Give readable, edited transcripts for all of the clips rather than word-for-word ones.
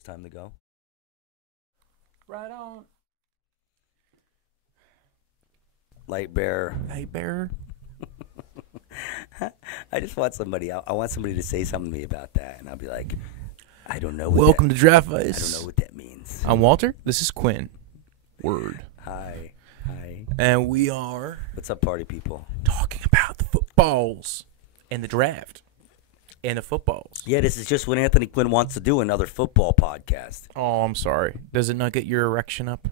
It's time to go. Right on. Light bearer. Light bearer. I just want somebody. I want somebody to say something to me about that, and I'll be like, I don't know. Welcome to Draftvice. I don't know what that means. I'm Walter. This is Quinn. Word. Hi. And we are What's up, party people? talking about the footballs and the draft and the footballs. Yeah, this is just what Anthony Quinn wants to do, another football podcast. Oh, I'm sorry. Does it not get your erection up?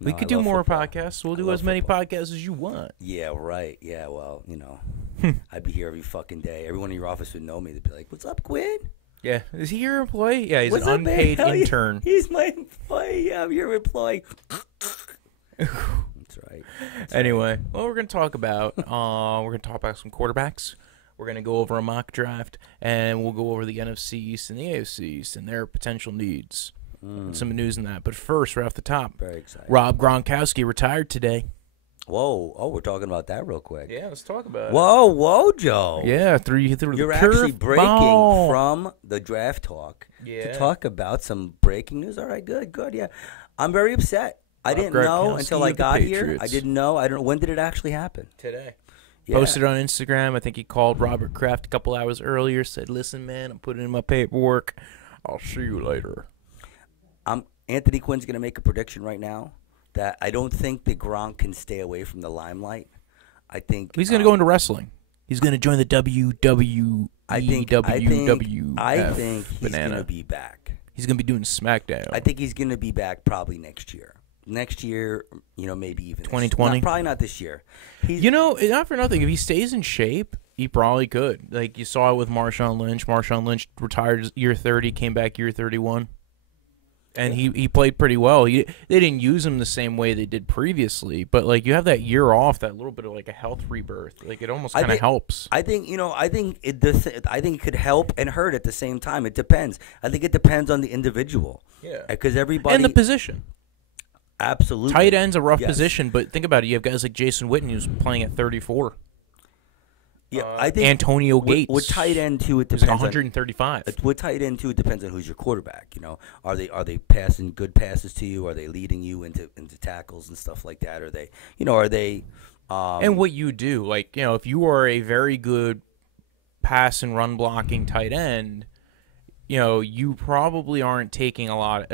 We No, could I do love more football. podcasts. We'll I do love as many football. podcasts as you want. Yeah, right. Yeah, well, I'd be here every fucking day. Everyone in your office would know me. They'd be like, "What's up, Quinn? Yeah. Is he your employee? Yeah, he's What's an up, man? unpaid Hell yeah. intern. He's my employee. Yeah, I'm your employee." That's right. Anyway, well, we're going to talk about some quarterbacks. We're going to go over a mock draft, and we'll go over the NFC East and the AFC East and their potential needs. And some news in that. But first, right off the top, Very exciting. Rob Gronkowski retired today. Whoa. Oh, we're talking about that real quick. Yeah, let's talk about it. Whoa, Joe. Yeah, through You're the actually breaking curveball. from the draft talk Yeah. to talk about some breaking news. All right, good, yeah. I'm very upset. I didn't know Gronkowski until I of the got here. Patriots. I didn't know. I don't know. When did it actually happen? Today. Yeah. Posted on Instagram. I think he called Robert Kraft a couple hours earlier, said, "Listen, man, I'm putting in my paperwork. I'll see you later." Anthony Quinn's going to make a prediction right now that I don't think that Gronk can stay away from the limelight. I think He's going to go into wrestling. He's going to join the WWE. I think WWF he's going to be back. He's going to be doing SmackDown. I think he's going to be back probably next year. Next year, maybe even 2020? Probably not this year. Not for nothing. If he stays in shape, he probably could. Like you saw it with Marshawn Lynch. Marshawn Lynch retired year 30, came back year 31. And he played pretty well. They didn't use him the same way they did previously, but like you have that year off, that little bit of like a health rebirth. Like it almost kind of helps. I think it could help and hurt at the same time. It depends. I think it depends on the individual. Yeah. Because everybody And the position. Absolutely. Tight end's a rough Yes. position, but think about it. You have guys like Jason Witten who's playing at 34. Yeah, I think Antonio Gates. With tight end too, it He's depends. 135. With tight end too, it depends on who's your quarterback. Are they passing good passes to you? Are they leading you into tackles and stuff like that? Are they And what you do, like if you are a very good pass and run blocking tight end, you probably aren't taking a lot.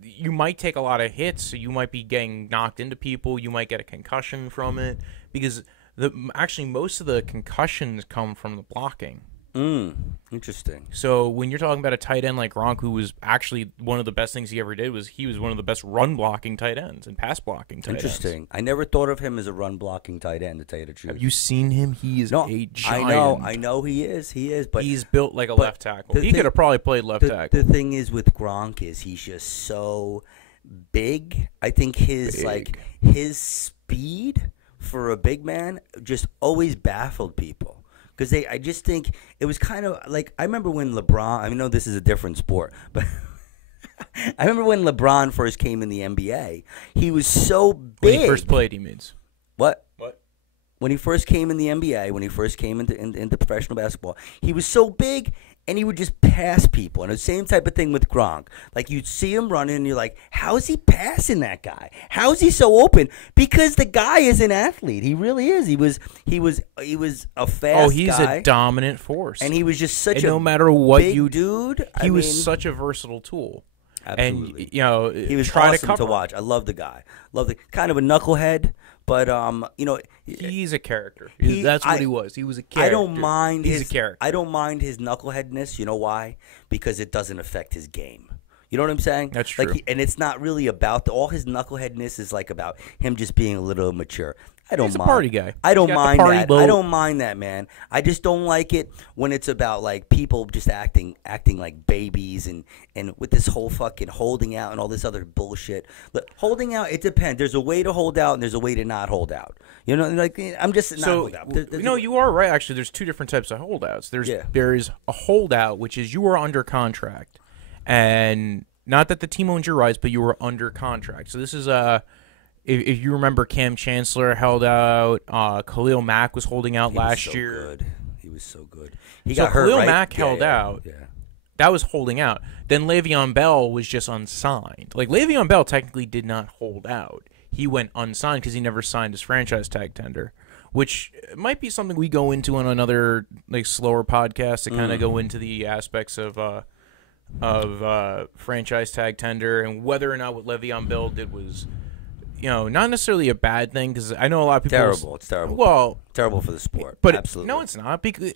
You might take a lot of hits, so you might be getting knocked into people. You might get a concussion from it because actually most of the concussions come from the blocking. Interesting. So when you're talking about a tight end like Gronk, who was actually one of the best things he ever did, was he was one of the best run blocking tight ends and pass blocking tight ends. Interesting. I never thought of him as a run blocking tight end, to tell you the truth. Have you seen him? He is a giant. I know he is, but he's built like a left tackle. He could have probably played left tackle. The thing is with Gronk is he's just so big. I think his speed for a big man just always baffled people. Because I just think it was kind of like, I remember when LeBron, I know this is a different sport, but I remember when LeBron first came in the NBA, he was so big. When he first played, he means. What? When he first came in the NBA, when he first came into professional basketball, he was so big, and he would just pass people. And the same type of thing with Gronk. Like, you'd see him running, and you're like, how is he passing that guy? How is he so open? Because the guy is an athlete. He really is. He was a fast guy. Oh, he's a dominant force. And he was just such and a no matter what big you dude. He was such a versatile tool. Absolutely. And, he was awesome to watch. I love the guy. Kind of a knucklehead. But he's a character. That's what he was. He was a character. I don't mind He's a character. I don't mind his knuckleheadness. You know why? Because it doesn't affect his game. You know what I'm saying? That's true. And it's not really about all his knuckleheadness is like about him just being a little immature. I don't He's mind. a party guy. I don't mind that. Boat. I don't mind that, man. I just don't like it when it's about like people just acting like babies and with this whole fucking holding out and all this other bullshit. Look, holding out, it depends. There's a way to hold out and there's a way to not hold out. Like I'm just not hold out. You are right. Actually, there's two different types of holdouts. There is a holdout, which is you are under contract, and not that the team owns your rights, but you were under contract. So this is if you remember, Cam Chancellor held out. Khalil Mack was holding out last year. Good. He was so good. He got hurt, Khalil right? Mack held out. Yeah. That was holding out. Then Le'Veon Bell was just unsigned. Like, Le'Veon Bell technically did not hold out. He went unsigned because he never signed his franchise tag tender, which might be something we go into on another like slower podcast to kind of go into the aspects of franchise tag tender and whether or not what Le'Veon Bell did was, not necessarily a bad thing, because I know a lot of people. Terrible. It's terrible. Well, terrible for the sport. But absolutely. No, it's not. Because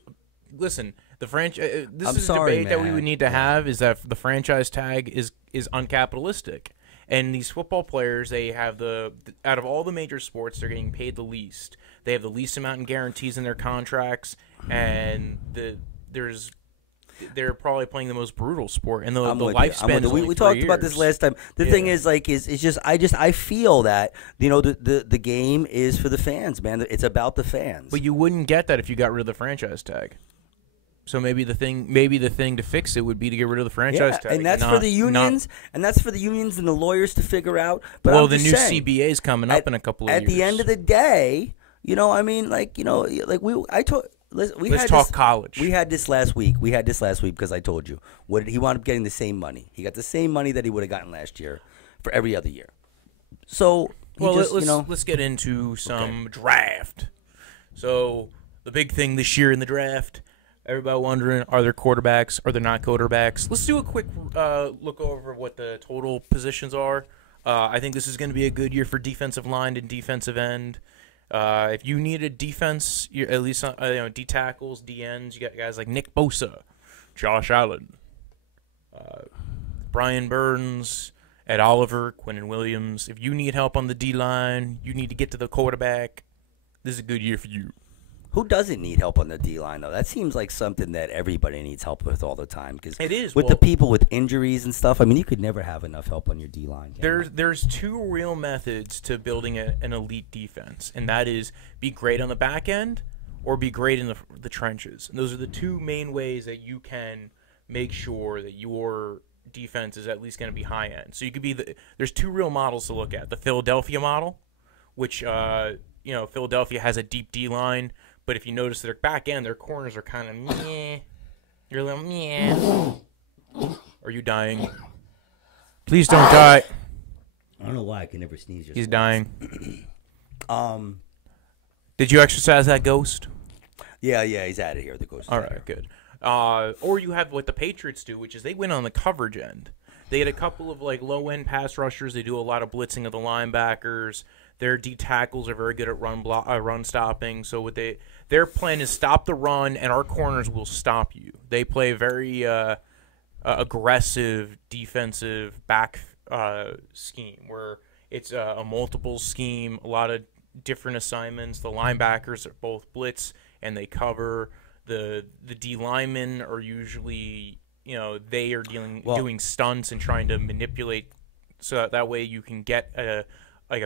listen, the franchise. This I'm is sorry, a debate that we man. would need to have. Is that the franchise tag is uncapitalistic, and these football players, they have out of all the major sports, they're getting paid the least. They have the least amount in guarantees in their contracts, and they're probably playing the most brutal sport, and the lifespan is only we talked 3 about this years. last time. The thing is, like, it's just I feel that the game is for the fans, man. It's about the fans. But you wouldn't get that if you got rid of the franchise tag. So maybe the thing to fix it would be to get rid of the franchise tag. And that's for the unions, and the lawyers to figure out. But well, I'm the just new saying, CBA is coming up in a couple of years. At the end of the day, Let's talk college. We had this last week. Because I told you he wound up getting the same money. He got the same money that he would have gotten last year for every other year. So let's get into some draft. So the big thing this year in the draft, everybody wondering, are there quarterbacks? Are there not quarterbacks? Let's do a quick look over what the total positions are. I think this is going to be a good year for defensive line and defensive end. If you need a defense, at least D tackles, D ends, you got guys like Nick Bosa, Josh Allen, Brian Burns, Ed Oliver, Quinnen Williams. If you need help on the D line, you need to get to the quarterback. This is a good year for you. Who doesn't need help on the D line though? That seems like something that everybody needs help with all the time. Because it is with the people with injuries and stuff. I mean, you could never have enough help on your D line. There's two real methods to building an elite defense, and that is be great on the back end or be great in the trenches. And those are the two main ways that you can make sure that your defense is at least going to be high end. So you could be there's two real models to look at: the Philadelphia model, which Philadelphia has a deep D line. But if you notice their back end, their corners are kind of meh. You're a little meh. Are you dying? Please don't die. I don't know why I can never sneeze. He's dying. Did you exercise that ghost? Yeah, he's out of here. The ghost. All right, good. Or you have what the Patriots do, which is they win on the coverage end. They had a couple of low end pass rushers. They do a lot of blitzing of the linebackers. Their D tackles are very good at run stopping. So what their plan is stop the run, and our corners will stop you. They play a very aggressive defensive back scheme where it's a multiple scheme, a lot of different assignments. The linebackers are both blitz and they cover. The D linemen are usually they are doing stunts and trying to manipulate so that way you can get a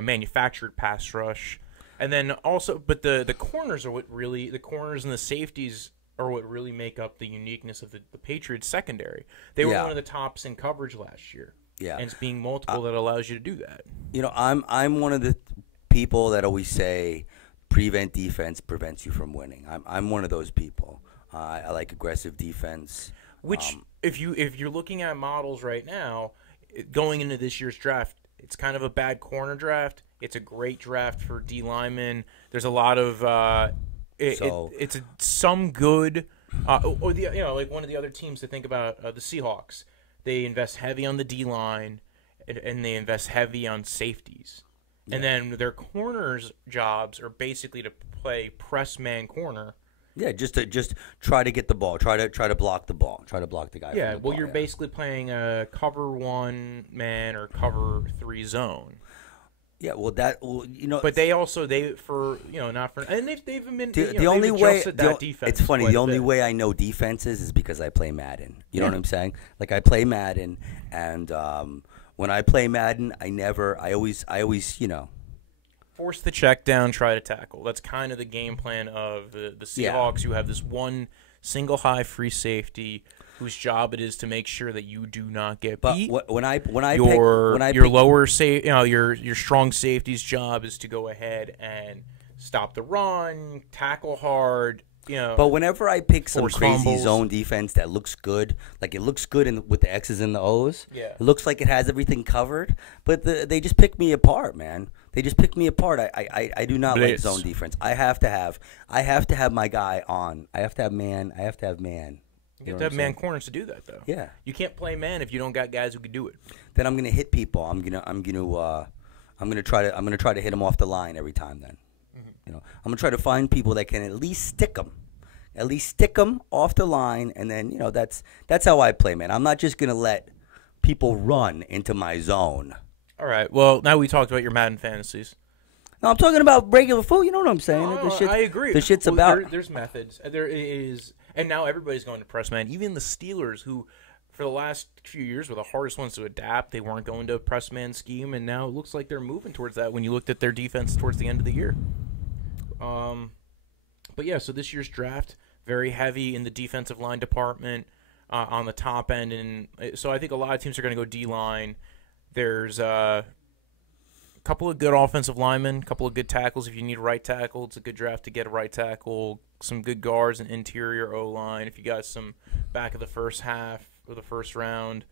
manufactured pass rush. And then also, but the corners are the corners and the safeties are what really make up the uniqueness of the Patriots secondary. They were one of the tops in coverage last year. Yeah. And it's being multiple that allows you to do that. I'm one of the people that always say prevent defense prevents you from winning. I'm one of those people. I like aggressive defense. Which, if you're looking at models right now, going into this year's draft, it's kind of a bad corner draft. It's a great draft for D linemen. There's a lot of some good. Or one of the other teams to think about, the Seahawks. They invest heavy on the D line, and they invest heavy on safeties. Yeah. And then their corners' jobs are basically to play press man corner. Yeah, just try to get the ball, try to block the ball, try to block the guy. Yeah, you're basically playing a cover 1 man or cover 3 zone. Yeah, But they've been the only way that defense. It's funny. The only way I know defenses is because I play Madden. You know what I'm saying? Like I play Madden, and when I play Madden, I always force the check down, try to tackle. That's kind of the game plan of the Seahawks. You have this one single high free safety whose job it is to make sure that you do not get beat. But your strong safety's job is to go ahead and stop the run, tackle hard, But whenever I pick some force crazy fumbles. zone defense that looks good, like it looks good with the X's and the O's, Yeah. it looks like it has everything covered, but they just pick me apart, man. They just pick me apart. I do not like zone defense. I have to have my guy on. I have to have man. You have to have man corners to do that, though. Yeah. You can't play man if you don't got guys who can do it. Then I'm gonna hit people. I'm gonna try to hit them off the line every time. Then, I'm gonna try to find people that can at least stick them off the line, and then that's how I play, man. I'm not just gonna let people run into my zone. All right. Well, now we talked about your Madden fantasies. No, I'm talking about regular football. You know what I'm saying? I agree. The shit's about. There's methods. There is, and now everybody's going to press man. Even the Steelers, who for the last few years were the hardest ones to adapt, they weren't going to a press man scheme, and now it looks like they're moving towards that. When you looked at their defense towards the end of the year, but yeah. So this year's draft very heavy in the defensive line department on the top end, and so I think a lot of teams are going to go D line. There's a couple of good offensive linemen, a couple of good tackles. If you need a right tackle, it's a good draft to get a right tackle. Some good guards and interior O-line. If you got some back of the first half of the first round,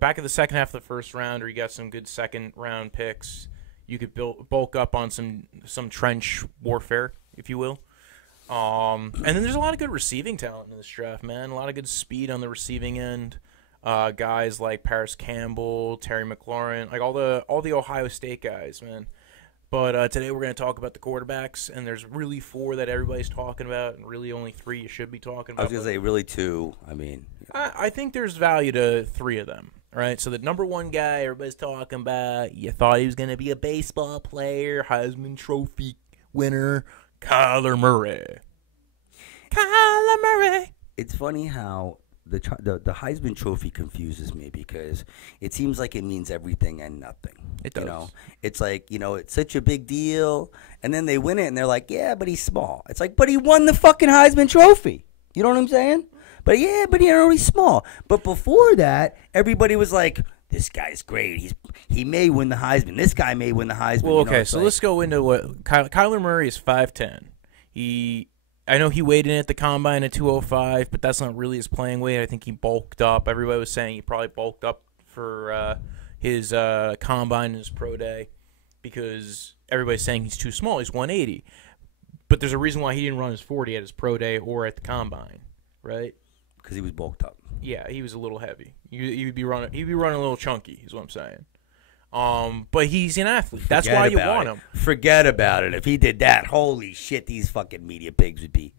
back of the second half of the first round, or you got some good second round picks, you could bulk up on some trench warfare, if you will. And then there's a lot of good receiving talent in this draft, man. A lot of good speed on the receiving end. Guys like Paris Campbell, Terry McLaurin, like all the Ohio State guys, man. But today we're going to talk about the quarterbacks, and there's really 4 that everybody's talking about, and really only 3 you should be talking about. I was going to say really 2. I mean, I think there's value to 3 of them, right? So the number 1 guy everybody's talking about, you thought he was going to be a baseball player, Heisman Trophy winner, Kyler Murray. Kyler Murray. It's funny how the Heisman Trophy confuses me because it seems like it means everything and nothing. It does. It's like, it's such a big deal, and then they win it, and they're like, yeah, but he's small. It's like, but he won the fucking Heisman Trophy. You know what I'm saying? But he's small. But before that, everybody was like, this guy's great. He may win the Heisman. This guy may win the Heisman. Well, okay, so let's go into what Kyler Murray is 5'10". I know he weighed in at the combine at 205, but that's not really his playing weight. I think he bulked up. Everybody was saying he probably bulked up for his combine and his pro day because everybody's saying he's too small. He's 180. But there's a reason why he didn't run his 40 at his pro day or at the combine, right? Because he was bulked up. Yeah, he was a little heavy. He'd be running a little chunky, is what I'm saying. But he's an athlete. That's why you want him. Forget about it. If he did that, holy shit, these fucking media pigs would be.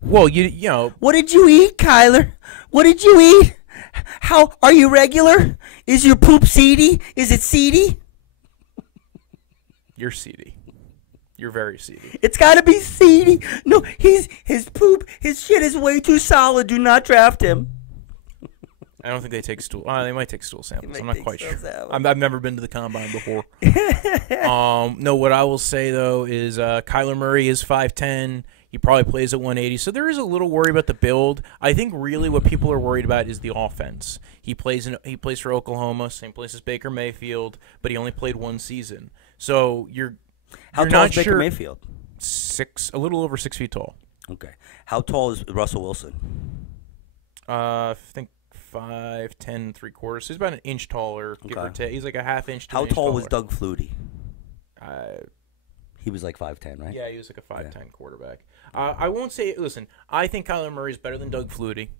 Well, you know. What did you eat, Kyler? What did you eat? How are you regular? Is your poop seedy? Is it seedy? You're seedy. You're very seedy. It's got to be seedy. No, his poop, his shit is way too solid. Do not draft him. I don't think they take stool. They might take stool samples. I'm not quite sure. Samples. I've never been to the combine before. No, what I will say though is Kyler Murray is 5'10". He probably plays at 180, so there is a little worry about the build. I think really what people are worried about is the offense. He plays for Oklahoma, same place as Baker Mayfield, but he only played 1 season. So how tall is Baker Mayfield? A little over 6 feet tall. Okay. How tall is Russell Wilson? I think 5'10", 3/4. So he's about an inch taller, give or take. He's like a half inch. How tall was Doug Flutie? He was like 5'10", right? Yeah, he was like a 5'10" quarterback. I won't say. Listen, I think Kyler Murray is better than Doug Flutie.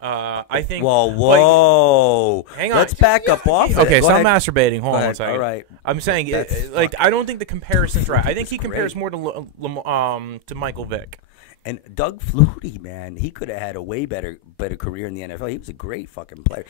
I think. Whoa! Hang on. Let's back up off. Okay, so I'm masturbating. Hold on one second. All right. I'm saying, I don't think the comparison's right. I think he compares more to Michael Vick. And Doug Flutie, man, he could have had a way better career in the NFL. He was a great fucking player.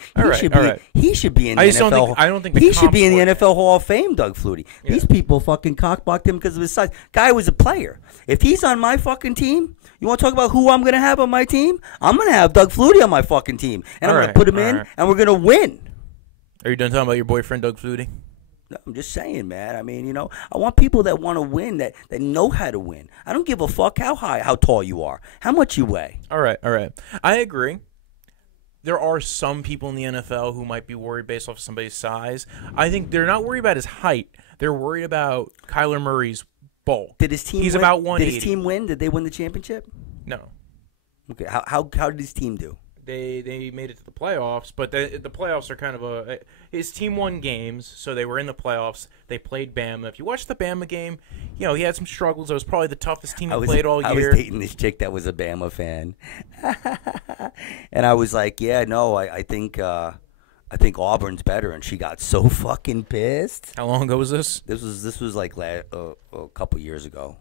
He should be in the NFL. I don't think he should be in the NFL Hall of Fame, Doug Flutie. Yeah. These people fucking cockblocked him because of his size. Guy was a player. If he's on my fucking team, you want to talk about who I'm going to have on my team? I'm going to have Doug Flutie on my fucking team. And I'm going to put him in, and we're going to win. Are you done talking about your boyfriend, Doug Flutie? No, I'm just saying, man. I mean, I want people that want to win, that know how to win. I don't give a fuck how tall you are, how much you weigh. All right. I agree. There are some people in the NFL who might be worried based off of somebody's size. I think they're not worried about his height. They're worried about Kyler Murray's bulk. Did his team He's win? about 180. Did his team win? Did they win the championship? No. Okay. How did his team do? They made it to the playoffs, but the playoffs are kind of his team won games, so they were in the playoffs. They played Bama. If you watch the Bama game, he had some struggles. It was probably the toughest team he played all year. I was dating this chick that was a Bama fan, and I was like, yeah, no, I think Auburn's better, and she got so fucking pissed. How long ago was this? This was like a couple years ago.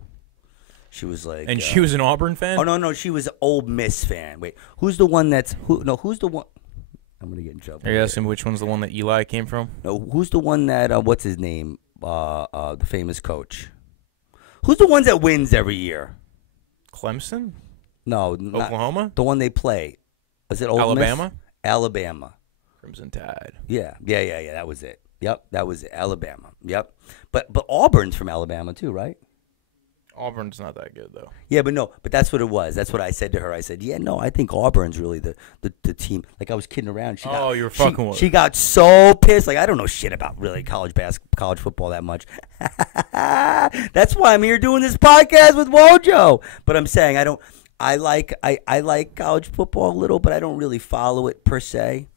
She was like, and she was an Auburn fan. Oh no, she was an Ole Miss fan. Wait, who's the one that's who? No, who's the one? I'm gonna get in trouble. Are you asking which one's the one that Eli came from? No, who's the one that what's his name? The famous coach. Who's the ones that wins every year? Clemson? No, Oklahoma. The one they play. Is it Ole Alabama? Miss? Alabama. Crimson Tide. Yeah. That was it. Yep, that was it. Alabama. Yep. But Auburn's from Alabama too, right? Auburn's not that good though. Yeah, but that's what it was. That's what I said to her. I said, yeah, no, I think Auburn's really the team. Like I was kidding around. You were fucking with her. She got so pissed. Like I don't know shit about really college football that much. That's why I'm here doing this podcast with Wojo. But I'm saying I like college football a little, but I don't really follow it per se.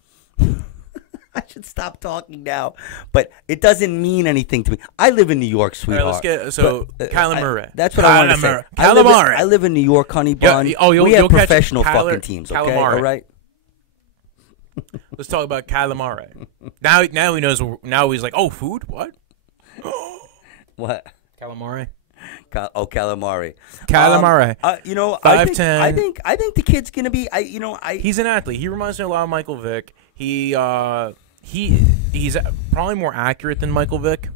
I should stop talking now, but it doesn't mean anything to me. I live in New York, sweetheart. All right, let's get Kyler Murray. That's what I want to say. I live in New York, honey bun. We have professional fucking teams. Okay, all right. Let's talk about Kyler Murray. Now he knows. Now he's like, oh, food? What? What? Calamari. Calamari. Calamari. 5'10". I think the kid's gonna be. He's an athlete. He reminds me a lot of Michael Vick. He's probably more accurate than Michael Vick.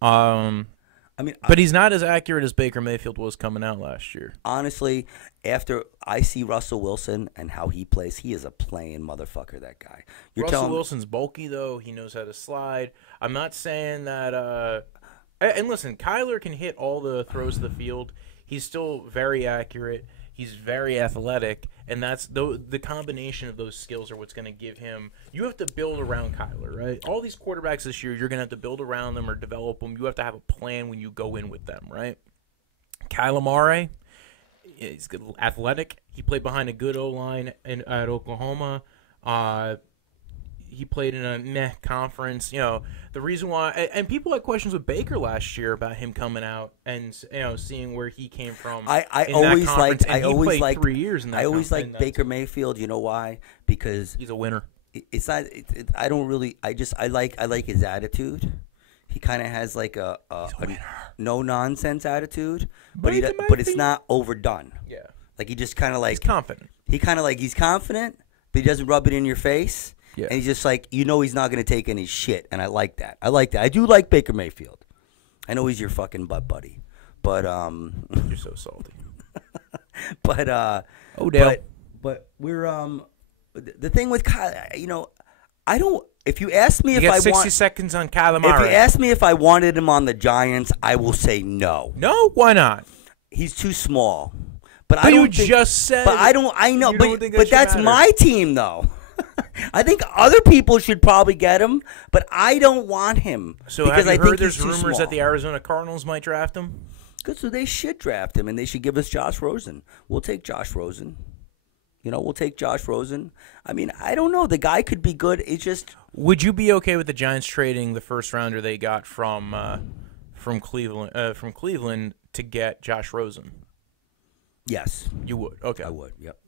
But he's not as accurate as Baker Mayfield was coming out last year. Honestly, after I see Russell Wilson and how he plays, he is a playing motherfucker, that guy. Russell Wilson's bulky, though. He knows how to slide. I'm not saying that and listen, Kyler can hit all the throws of the field. He's still very accurate. He's very athletic, and that's the combination of those skills are what's going to give him. You have to build around Kyler, right? All these quarterbacks this year, you're going to have to build around them or develop them. You have to have a plan when you go in with them, right? Kyler Murray, he's good, athletic. He played behind a good O-line at Oklahoma. He played in a meh conference. The reason why, and people had questions with Baker last year about him coming out and seeing where he came from. I always liked 3 years in that. I always liked Baker Mayfield. You know why? Because he's a winner. It's not. I don't really. I like his attitude. He kind of has like a no nonsense attitude, but it's not overdone. Yeah, like he just kind of like he's confident. He's confident, but he doesn't rub it in your face. Yeah. And he's just like, he's not going to take any shit. And I like that. I do like Baker Mayfield. I know he's your fucking butt buddy. But, you're so salty. But, Odell. But we're, the thing with Kyle, I don't, if you ask me if I 60 seconds on Kyler Murray. If you ask me if I wanted him on the Giants, I will say no. No? Why not? He's too small. But I don't just said. But I know. But that's my team, though. I think other people should probably get him, but I don't want him. So have you heard there's rumors that the Arizona Cardinals might draft him? Good, so they should draft him, and they should give us Josh Rosen. We'll take Josh Rosen. We'll take Josh Rosen. I mean, I don't know. The guy could be good. It's just. Would you be okay with the Giants trading the first rounder they got from Cleveland to get Josh Rosen? Yes, you would. Okay, I would. Yep.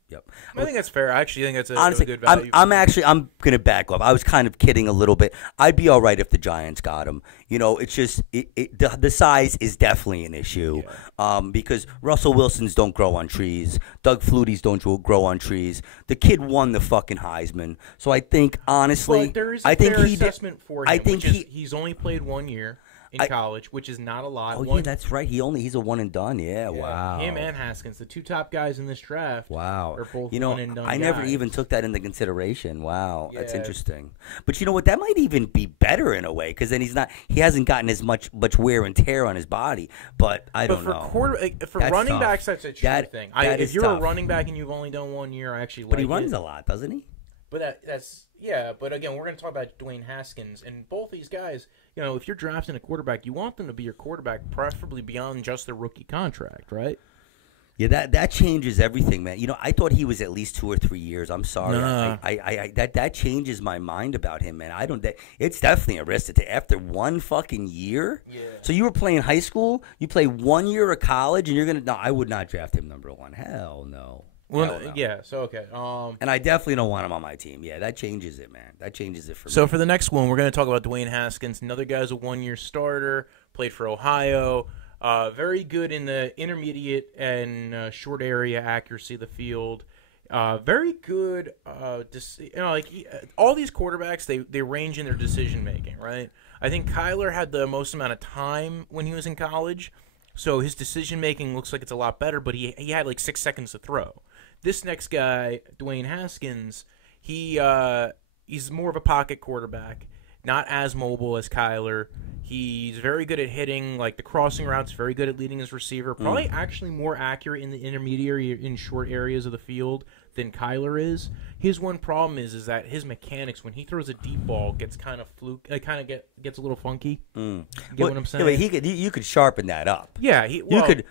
I think that's fair. I actually think that's honestly, a good value. I'm going to back up. I was kind of kidding a little bit. I'd be all right if the Giants got him. It's just the size is definitely an issue. Yeah. Because Russell Wilsons don't grow on trees. Doug Flutie's don't grow on trees. The kid won the fucking Heisman. So I think, honestly, there is a fair assessment for him. He's only played 1 year. In college, which is not a lot. Oh, yeah, that's right. He's a one and done. Yeah, wow. Him and Haskins, the two top guys in this draft. Wow. Are both one and done. I never even took that into consideration. Wow, that's interesting. But you know what? That might even be better in a way because then he hasn't gotten as much wear and tear on his body. But I don't know. For running backs, that's a true thing. If you're tough. A running back and you've only done 1 year, I actually. But he runs a lot, doesn't he? But that's yeah. But again, we're going to talk about Dwayne Haskins and both these guys. If you're drafting a quarterback, you want them to be your quarterback, preferably beyond just their rookie contract, right? Yeah, that changes everything, man. I thought he was at least 2 or 3 years. I'm sorry. No. I that changes my mind about him, man. I don't. It's definitely a risk to take after one fucking year. Yeah. So you were playing high school, you play 1 year of college, and you're gonna. No, I would not draft him number one. Hell no. Well, Hell no. yeah. So okay. And I definitely don't want him on my team. Yeah, that changes it, man. That changes it for me. So for the next one, we're going to talk about Dwayne Haskins. Another guy's a 1-year starter. Played for Ohio. Very good in the intermediate and short area accuracy of the field. Very good. All these quarterbacks, they range in their decision making, right? I think Kyler had the most amount of time when he was in college, so his decision making looks like it's a lot better. But he had like 6 seconds to throw. This next guy, Dwayne Haskins, he's more of a pocket quarterback, not as mobile as Kyler. He's very good at hitting, like the crossing routes, very good at leading his receiver. Probably actually more accurate in the intermediate in short areas of the field than Kyler is. His one problem is that his mechanics, when he throws a deep ball, gets kind of gets a little funky. Get what I'm saying? Yeah, but you could sharpen that up. Yeah, you could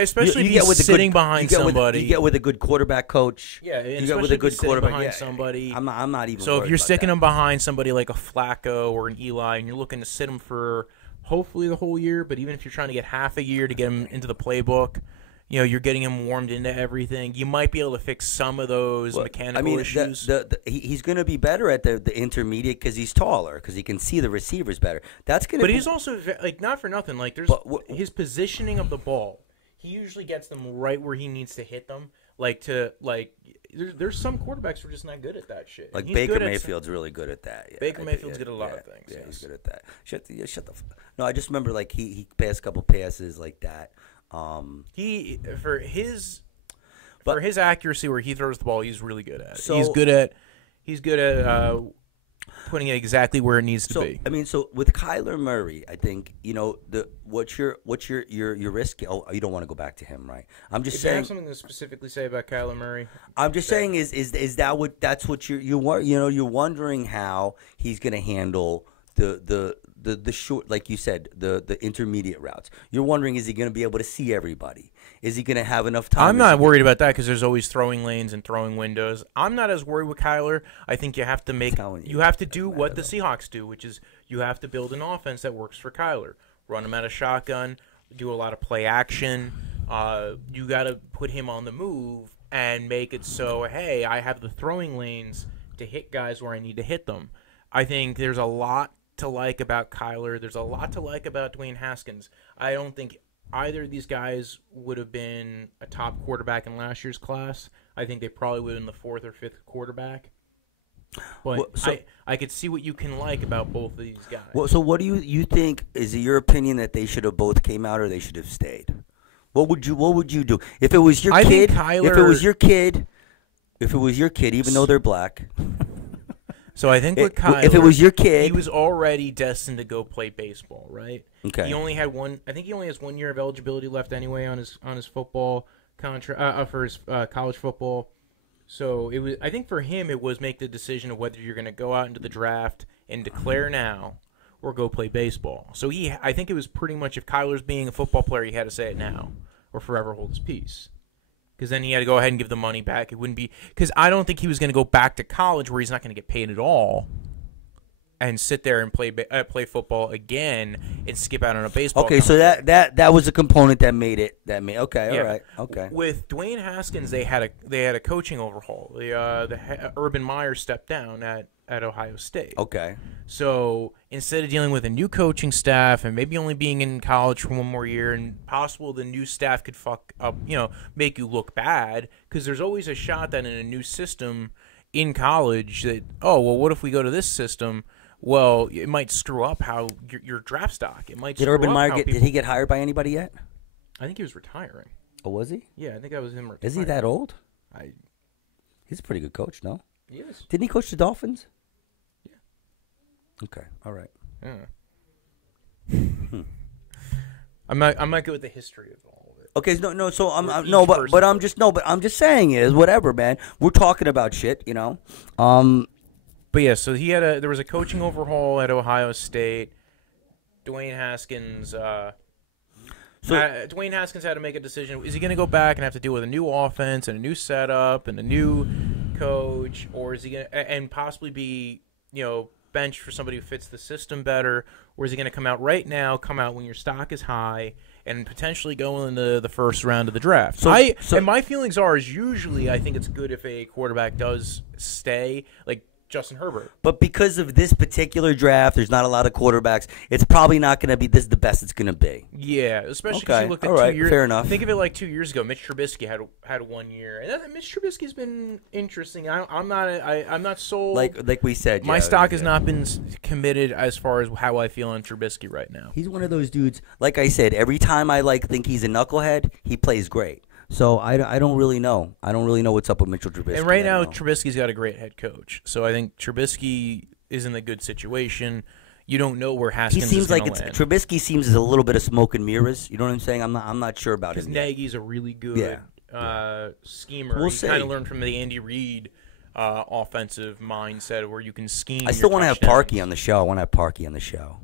especially if he's sitting behind somebody. You get with a good quarterback coach. Yeah, and you get with a good quarterback behind somebody. I'm not even. So if you're sticking him him behind somebody like a Flacco or an Eli, and you're looking to sit him for hopefully the whole year, but even if you're trying to get half a year to get him into the playbook, you're getting him warmed into everything. You might be able to fix some of those mechanical issues. He's going to be better at the intermediate because he's taller, because he can see the receivers better. But he's also not for nothing. Like his positioning of the ball. He usually gets them right where he needs to hit them. There's some quarterbacks who are just not good at that shit. Like Baker Mayfield's really good at that. Yeah, Baker Mayfield's good at a lot of things. Yeah, he's good at that. Shut the. No, I just remember he passed a couple passes like that. For his accuracy where he throws the ball, he's really good at. So, he's good at putting it exactly where it needs to be. I mean, so with Kyler Murray, I think what's your risk? Oh, you don't want to go back to him, right? I'm just saying. Do you have something to specifically say about Kyler Murray? I'm just saying is that's what you're wondering how he's going to handle the short, like you said, the intermediate routes. You're wondering, is he going to be able to see everybody? Is he going to have enough time? I'm not worried about that because there's always throwing lanes and throwing windows. I'm not as worried with Kyler. I think you have to do what the Seahawks do, which is you have to build an offense that works for Kyler. Run him out of shotgun, do a lot of play action. You got to put him on the move and make it so, hey, I have the throwing lanes to hit guys where I need to hit them. I think there's a lot to like about Kyler. There's a lot to like about Dwayne Haskins. I don't think either of these guys would have been a top quarterback in last year's class. I think they probably would have been the fourth or fifth quarterback. But I could see what you can like about both of these guys. Well, so what do you think? Is it your opinion that they should have both came out or they should have stayed? What would you do if it was your kid? If it was your kid, even though they're black. So I think with Kyler, if it was your kid, he was already destined to go play baseball, right? Okay. He only had one. I think he only has 1 year of eligibility left anyway on his football contract for his college football. So it was. I think for him, it was make the decision of whether you're going to go out into the draft and declare now, or go play baseball. So I think it was pretty much if Kyler's being a football player, he had to say it now, or forever hold his peace. Because then he had to go ahead and give the money back. It wouldn't be because I don't think he was going to go back to college where he's not going to get paid at all, and sit there and play football again and skip out on a baseball. Okay, contract. so that was a component that made it. Okay, yeah. All right, okay. With Dwayne Haskins, they had a coaching overhaul. Urban Meyer stepped down at Ohio State. Okay. So instead of dealing with a new coaching staff and maybe only being in college for 1 more year, and possible the new staff could fuck up, make you look bad, because there's always a shot that in a new system in college that, what if we go to this system? Well, it might screw up how your draft stock. It might. Did Urban Meyer did he get hired by anybody yet? I think he was retiring. Oh, was he? Yeah, I think that was him retiring. Is he that old? He's a pretty good coach, no? He is. Didn't he coach the Dolphins? Yeah. Okay. All right. Yeah. I'm not good with the history of all of it. Okay. No. So I'm just saying is whatever, man. We're talking about shit, But yeah, so there was a coaching overhaul at Ohio State. Dwayne Haskins. Dwayne Haskins had to make a decision. Is he going to go back and have to deal with a new offense and a new setup and a new coach, or is he going to and possibly be benched for somebody who fits the system better, or is he going to come out when your stock is high and potentially go into the first round of the draft? And my feelings is usually I think it's good if a quarterback does stay, like Justin Herbert. But because of this particular draft, there's not a lot of quarterbacks. It's probably not going to be. This is the best it's going to be. Yeah, especially because you looked at 2 years. Fair enough. Think of it like 2 years ago. Mitch Trubisky had 1 year, and Mitch Trubisky's been interesting. I'm not sold. Like we said, my stock has not been committed as far as how I feel on Trubisky right now. He's one of those dudes. Like I said, every time I think he's a knucklehead, he plays great. So I don't really know. I don't really know what's up with Mitchell Trubisky. And right now, Trubisky's got a great head coach. So I think Trubisky is in a good situation. You don't know where Haskins is going to land. Trubisky seems as a little bit of smoke and mirrors. You know what I'm saying? I'm not sure about it. Because Nagy's a really good schemer. We'll see. Kind of learned from the Andy Reid offensive mindset where you can scheme. I still want to have Parkey on the show. I want to have Parkey on the show.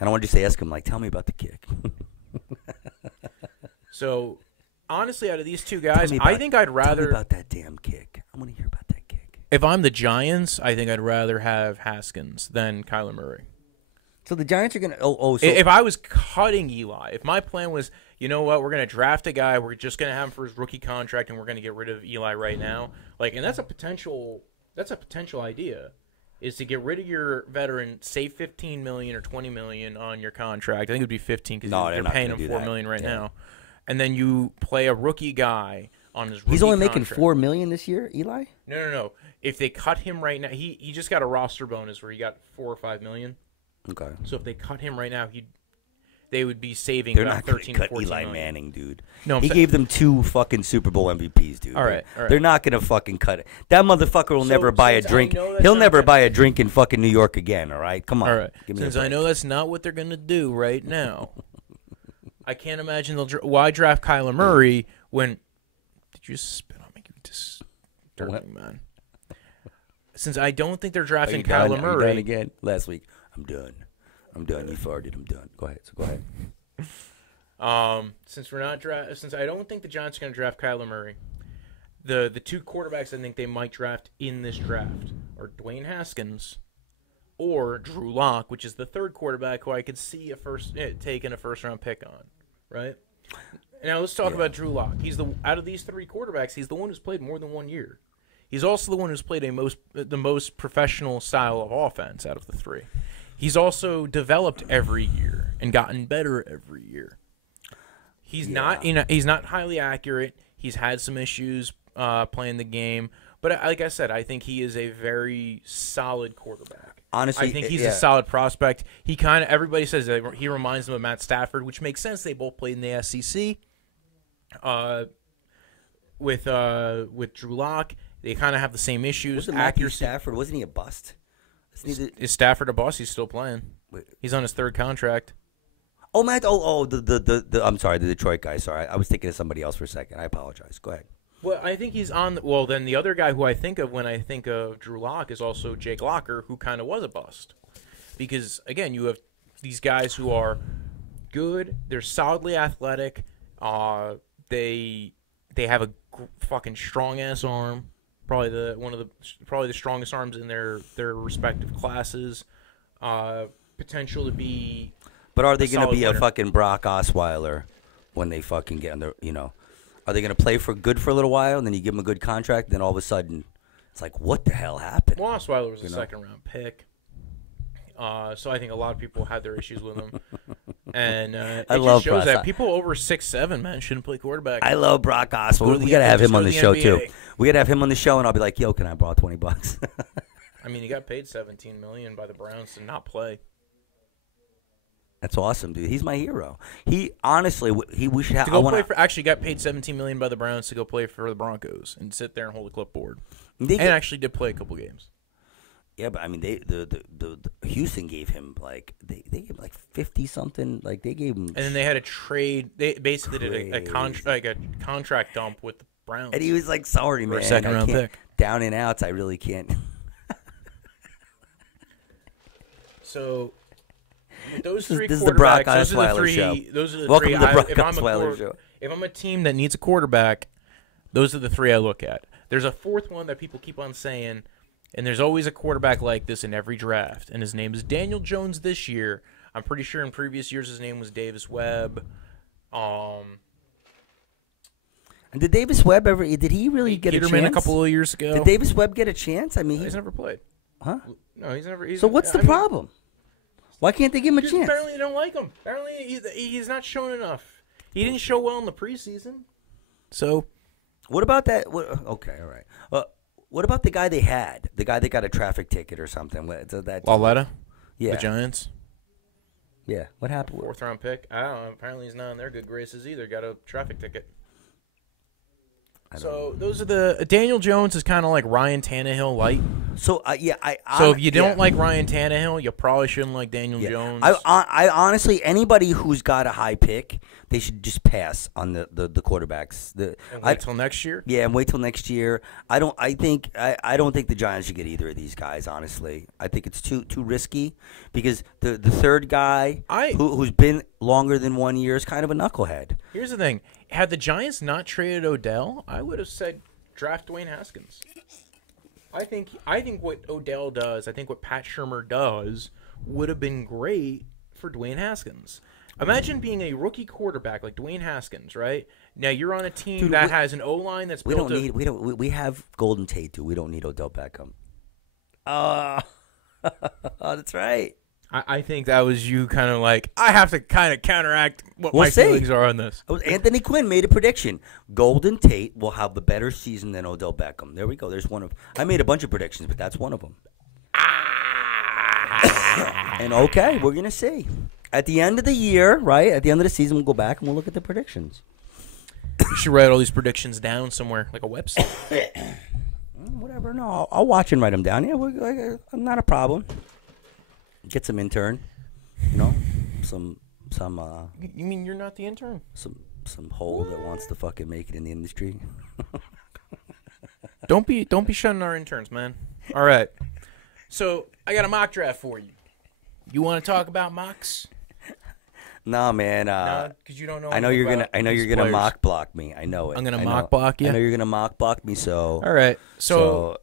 And I want to just ask him, tell me about the kick. So... honestly, out of these two guys, I think I'd rather... Tell me about that damn kick. I want to hear about that kick. If I'm the Giants, I think I'd rather have Haskins than Kyler Murray. So the Giants are going to... So if I was cutting Eli, if my plan was, you know what, we're going to draft a guy, we're just going to have him for his rookie contract, and we're going to get rid of Eli right now, and that's a potential idea, is to get rid of your veteran, save $15 million or $20 million on your contract. I think it would be 15 because they're paying him $4 million right now. And then you play a rookie guy on his rookie He's only contract. making $4 million this year, Eli? No. If they cut him right now, he just got a roster bonus where he got $4 or $5 million. Okay. So if they cut him right now, they would be saving about 13 or 14 Eli million. Manning, dude. No, he gave them 2 fucking Super Bowl MVPs, dude. All right. They're not gonna fucking cut it. That motherfucker will never buy a drink. He'll never buy a drink in fucking New York again. All right, come on. All right. Since I know that's not what they're gonna do right now. I can't imagine why draft Kyler Murray when... Did you just spit on me? You disturbing, man. Since I don't think they're drafting Kyler Murray... Are you done again? Last week. I'm done. You farted. I'm done. Go ahead. Since we're not since I don't think the Giants are going to draft Kyler Murray, the 2 quarterbacks I think they might draft in this draft are Dwayne Haskins or Drew Lock, which is the 3rd quarterback who I could see taking a first-round pick on, right? Now let's talk about Drew Lock. He's out of these 3 quarterbacks, he's the one who's played more than 1 year. He's also the one who's played the most professional style of offense out of the 3. He's also developed every year and gotten better every year. He's not highly accurate. He's had some issues playing the game, but like I said, I think he is a very solid quarterback. Honestly, I think he's a solid prospect. Everybody says that he reminds them of Matt Stafford, which makes sense. They both played in the SEC. With Drew Lock, they kind of have the same issues. Accuracy. Stafford, wasn't he a bust? Is Stafford a bust? He's still playing. He's on his 3rd contract. Oh, Matt. I'm sorry, the Detroit guy. Sorry, I was thinking of somebody else for a second. I apologize. Go ahead. Well, I think he's on. Well, then the other guy who I think of when I think of Drew Lock is also Jake Locker, who kind of was a bust. Because, again, you have these guys who are good. They're solidly athletic. They have a fucking strong-ass arm. Probably the strongest arms in their respective classes. Potential to be. But are they going to be a fucking Brock Osweiler when they fucking get on their, Are they going to play for good for a little while, and then you give them a good contract, and then all of a sudden, it's like, what the hell happened? Well, Osweiler was a second-round pick. So I think a lot of people had their issues with him. And it just shows that people over 6'7", man, shouldn't play quarterback. I love Brock Osweiler. We got to have him on the show, too. We got to have him on the show, and I'll be like, yo, can I borrow $20? I mean, he got paid $17 million by the Browns to not play. That's awesome, dude. He's my hero. He honestly, we should have. Actually, got paid $17 million by the Browns to go play for the Broncos and sit there and hold a clipboard. Actually did play a couple games. Yeah, but I mean, the Houston gave him they gave him 50 something. Like they gave him. And then they had a trade. They basically did a contract dump with the Browns. And he was like, "Sorry, man, for a second-round pick. Down and outs, I really can't." So. those three This is the Brock quarterbacks, those are the Osweiler three. show. Those are the Welcome three. to the Brock If I'm Osweiler show. If I'm a team that needs a quarterback, those are the three I look at. There's a fourth one that people keep on saying, and there's always a quarterback like this in every draft, and his name is Daniel Jones this year. I'm pretty sure in previous years his name was Davis Webb. And did Davis Webb ever? Did he really get a chance? Peterman a couple of years ago. Did Davis Webb get a chance? I mean, he's never played. Huh? No, he's never. So what's the problem? Why can't they give him a chance? Apparently they don't like him. Apparently he's not shown enough. He didn't show well in the preseason. So, what about that? Okay, all right. What about the guy they had? The guy that got a traffic ticket or something? Lauletta? Yeah. The Giants? Yeah. What happened? Fourth round pick? I don't know. Apparently he's not in their good graces either. Got a traffic ticket. So those are the Daniel Jones is kind of like Ryan Tannehill light. So so if you don't like Ryan Tannehill, you probably shouldn't like Daniel Jones. I honestly, anybody who's got a high pick, they should just pass on the quarterbacks. And wait till next year. Yeah, and wait till next year. I don't think the Giants should get either of these guys. Honestly, I think it's too risky because the third guy who's been longer than 1 year is kind of a knucklehead. Here's the thing. Had the Giants not traded Odell, I would have said draft Dwayne Haskins. I think what Odell does, I think what Pat Shurmur does, would have been great for Dwayne Haskins. Imagine being a rookie quarterback like Dwayne Haskins, right? Now you're on a team that has an O-line that's built. We have Golden Tate too. We don't need Odell Beckham. That's right. I think that was you kind of like, I have to kind of counteract what my feelings are on this. Anthony Quinn made a prediction. Golden Tate will have the better season than Odell Beckham. There we go. There's one of. I made a bunch of predictions, but that's one of them. And okay, we're going to see. At the end of the year, right? At the end of the season, we'll go back and we'll look at the predictions. You should write all these predictions down somewhere, like a website. Whatever. No, I'll watch and write them down. Yeah, not a problem. Get some intern, some. You mean you're not the intern? Some hole that wants to fucking make it in the industry. Don't be shunning our interns, man. All right. So I got a mock draft for you. You want to talk about mocks? Nah, man. Because you don't know. I know you're gonna mock block me. I know it. I'm gonna mock block you. I know you're gonna mock block me. So all right. So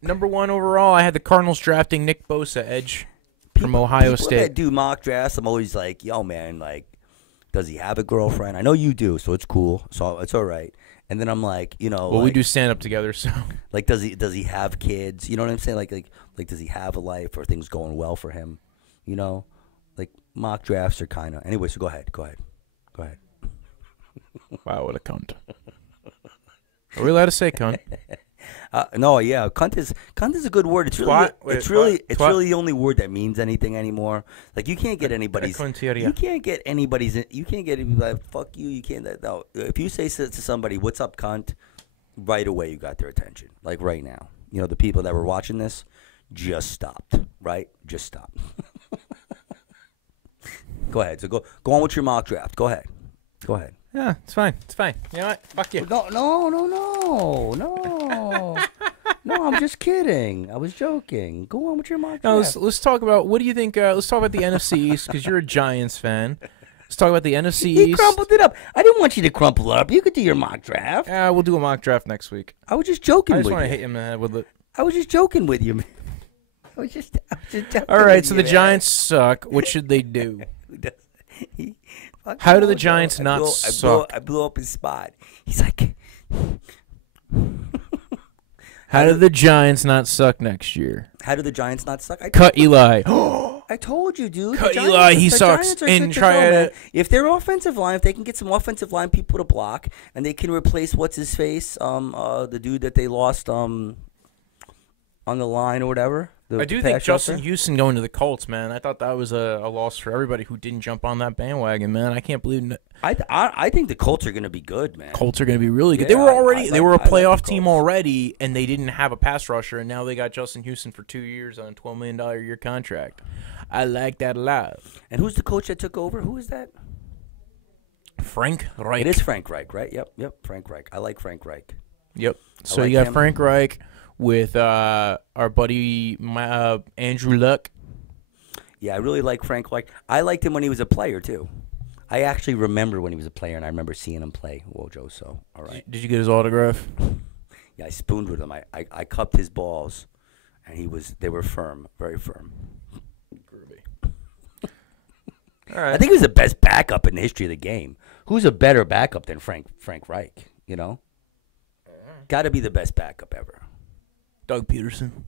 number 1 overall, I had the Cardinals drafting Nick Bosa, edge. From Ohio State. That do mock drafts, I'm always like, yo, man, like, does he have a girlfriend? I know you do, so it's cool. So it's all right. And then I'm like, well, we do stand up together, so like, does he have kids? You know what I'm saying? Like, does he have a life? Or things going well for him? Like mock drafts are kind of. Anyway, so go ahead. Wow, what a cunt. Are we allowed to say cunt? No, yeah, cunt is a good word. It's really the only word that means anything anymore. Like you can't get anybody's. You can't get like, fuck you. You can't. No, if you say to somebody, "What's up, cunt?" right away you got their attention. Like right now, the people that were watching this just stopped. Right, just stopped. Go ahead. So go on with your mock draft. Go ahead. Yeah, it's fine. You know what? Fuck you. No. No, I'm just kidding. I was joking. Go on with your mock draft. Let's talk about, what do you think, let's talk about the NFC East, because you're a Giants fan. Let's talk about the NFC East. He crumpled it up. I didn't want you to crumple it up. You could do your mock draft. We'll do a mock draft next week. I was just joking with you. I just want to hit you in the head with it. I was just joking with you, man. I was just joking. All right, so the Giants suck. What should they do? How do the Giants not suck? I blew up his spot. He's like... How do the Giants not suck next year? How do the Giants not suck? Cut Eli. I told you, dude. Cut Eli. He sucks. And try it. If their offensive line, if they can get some offensive line people to block, and they can replace what's his face, the dude that they lost on the line or whatever. I do think Justin Houston going to the Colts, man. I thought that was a loss for everybody who didn't jump on that bandwagon, man. I can't believe. I think the Colts are going to be good, man. Colts are going to be really good. Yeah, they were a playoff team already, and they didn't have a pass rusher, and now they got Justin Houston for 2 years on a $12 million a year contract. I like that a lot. And who's the coach that took over? Who is that? Frank Reich. It is Frank Reich, right? Yep, Frank Reich. I like Frank Reich. Yep. So you got Frank Reich with our buddy Andrew Luck. Yeah, I really like Frank Reich. I liked him when he was a player too. I actually remember when he was a player, and I remember seeing him play Wojo. So, all right. Did you get his autograph? Yeah, I spooned with him. I cupped his balls, and they were firm, very firm. Groovy. All right. I think he was the best backup in the history of the game. Who's a better backup than Frank Reich? You know, got to be the best backup ever. Doug Peterson.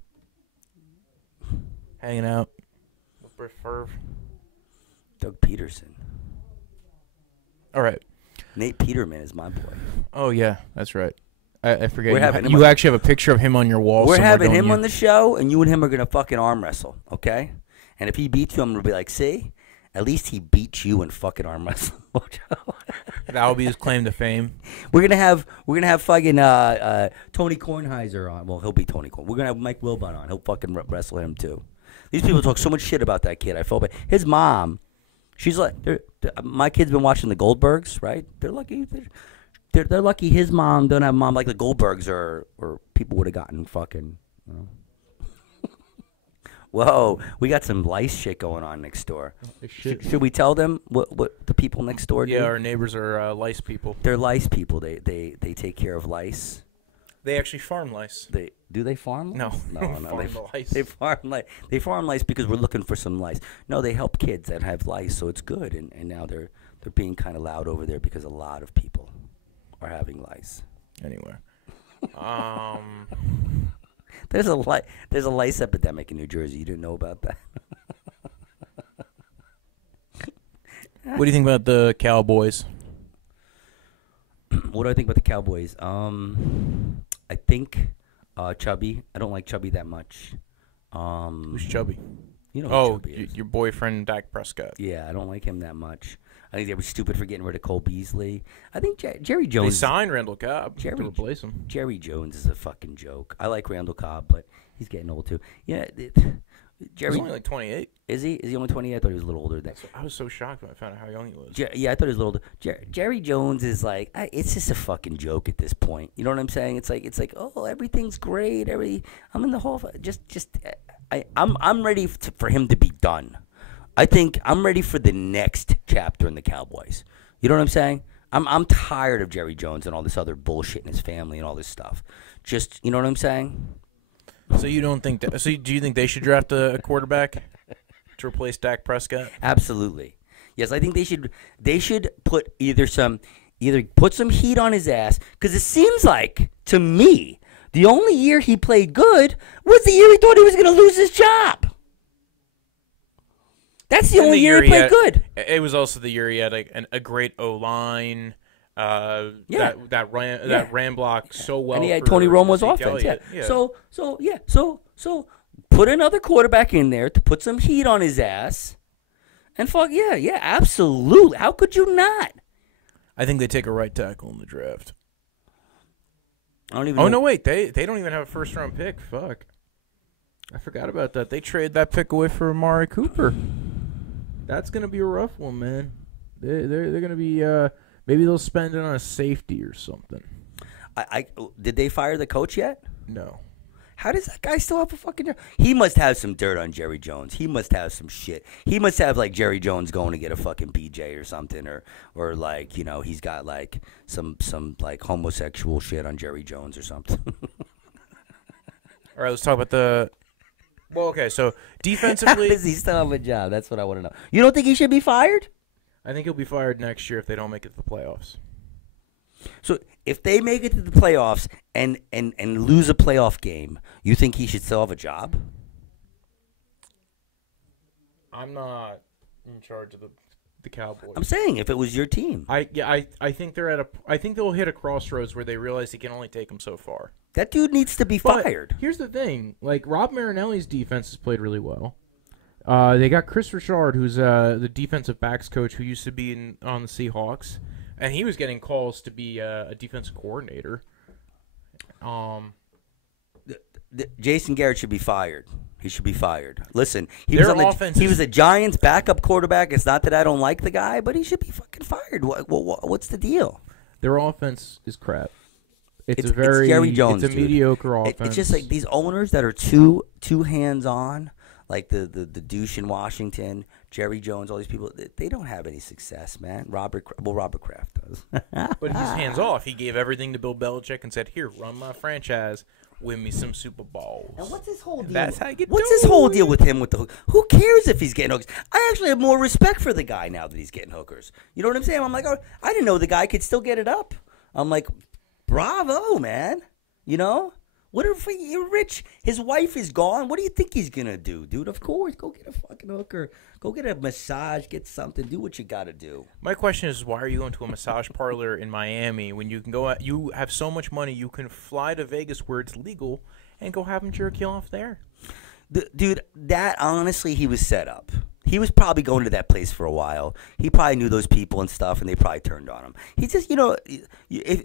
Hanging out with Brett Favre. Doug Peterson. All right. Nate Peterman is my boy. Oh, yeah, that's right. I forget. We're You actually have a picture of him on your wall. We're somewhere, having don't him you? on the show, and you and him are going to fucking arm wrestle, okay? And if he beats you, I'm going to be like, see? At least he beat you in fucking arm wrestling. That'll be his claim to fame. We're gonna have fucking Tony Kornheiser on. Well, he'll be Tony Korn. We're gonna have Mike Wilbon on. He'll fucking wrestle him too. These people talk so much shit about that kid. I feel bad. His mom, she's like, my kid's been watching the Goldbergs, right? They're lucky. They're lucky his mom don't have a mom like the Goldbergs, or people would have gotten fucking. You know. Whoa, we got some lice shit going on next door. Should we tell them what the people next door do? Yeah, our neighbors are lice people. They're lice people. They take care of lice. They actually farm lice. Do they farm lice? No, No. lice. They farm lice. They farm lice because we're looking for some lice. No, they help kids that have lice, so it's good. And now they're being kind of loud over there because a lot of people are having lice. Anyway, There's a lice epidemic in New Jersey. You didn't know about that? what do you think about the Cowboys? What do I think about the Cowboys? I think Chubby. I don't like Chubby that much. Who's Chubby? You know who Chubby is. Your boyfriend Dak Prescott. Yeah, I don't like him that much. I think they were stupid for getting rid of Cole Beasley. I think Jerry Jones. They signed Randall Cobb to replace him. Jerry Jones is a fucking joke. I like Randall Cobb, but he's getting old too. Yeah, Jerry. He's only like 28. Is he? Is he only 28? I thought he was a little older than that. I was so shocked when I found out how young he was. Yeah, I thought he was a little older. Jerry Jones is like, it's just a fucking joke at this point. You know what I'm saying? It's like, oh, everything's great. I'm in the hall. I'm ready for him to be done. I think I'm ready for the next chapter in the Cowboys. You know what I'm saying? I'm tired of Jerry Jones and all this other bullshit in his family and all this stuff. Just, you know what I'm saying? So you don't think that? So do you think they should draft a quarterback to replace Dak Prescott? Absolutely. Yes, I think they should put either put some heat on his ass, because it seems like to me the only year he played good was the year he thought he was going to lose his job. That's the only year he played good. It was also the year he had a great O-line. That ran block so well. And he had Tony Romo's offense. Yeah. So put another quarterback in there to put some heat on his ass. And yeah, absolutely. How could you not? I think they take a right tackle in the draft. I don't even know. No, wait. They don't even have a first round pick. Fuck. I forgot about that. They traded that pick away for Amari Cooper. That's gonna be a rough one, man. They're gonna be maybe they'll spend it on a safety or something. Did they fire the coach yet? No. How does that guy still have a fucking job? He must have some dirt on Jerry Jones. He must have some shit. He must have like Jerry Jones going to get a fucking BJ or something, or like, you know, he's got like some like homosexual shit on Jerry Jones or something. All right, let's talk about the. Well, okay, so defensively, how does he still have a job? That's what I want to know. You don't think he should be fired? I think he'll be fired next year if they don't make it to the playoffs. So if they make it to the playoffs and lose a playoff game, you think he should still have a job? I'm not in charge of the Cowboys. I'm saying if it was your team. I think I think they'll hit a crossroads where they realize he can only take them so far. That dude needs to be fired. Here's the thing. Like, Rob Marinelli's defense has played really well. They got Chris Richard, who's the defensive backs coach who used to be on the Seahawks. And he was getting calls to be a defensive coordinator. Jason Garrett should be fired. He should be fired. Listen, he was a Giants backup quarterback. It's not that I don't like the guy, but he should be fucking fired. What's the deal? Their offense is crap. It's Jerry Jones. It's a mediocre offense. It's just like these owners that are too hands-on. like the douche in Washington, Jerry Jones, all these people, they don't have any success, man. Robert Kraft does. But he's hands off. He gave everything to Bill Belichick and said, "Here, run my franchise, win me some Super Bowls." And what's his whole deal? That's how you get. What's his whole deal with him with the hook? Who cares if he's getting hookers? I actually have more respect for the guy now that he's getting hookers. You know what I'm saying? I'm like, oh, I didn't know the guy could still get it up. I'm like, bravo, man. You know? What if you're rich? His wife is gone. What do you think he's going to do, dude? Of course, go get a fucking hooker. Go get a massage, get something. Do what you got to do. My question is, why are you going to a massage parlor in Miami when you can go out, you have so much money, you can fly to Vegas where it's legal and go have him jerk you off there? Dude, that honestly, he was set up. He was probably going to that place for a while. He probably knew those people and stuff, and they probably turned on him. He just,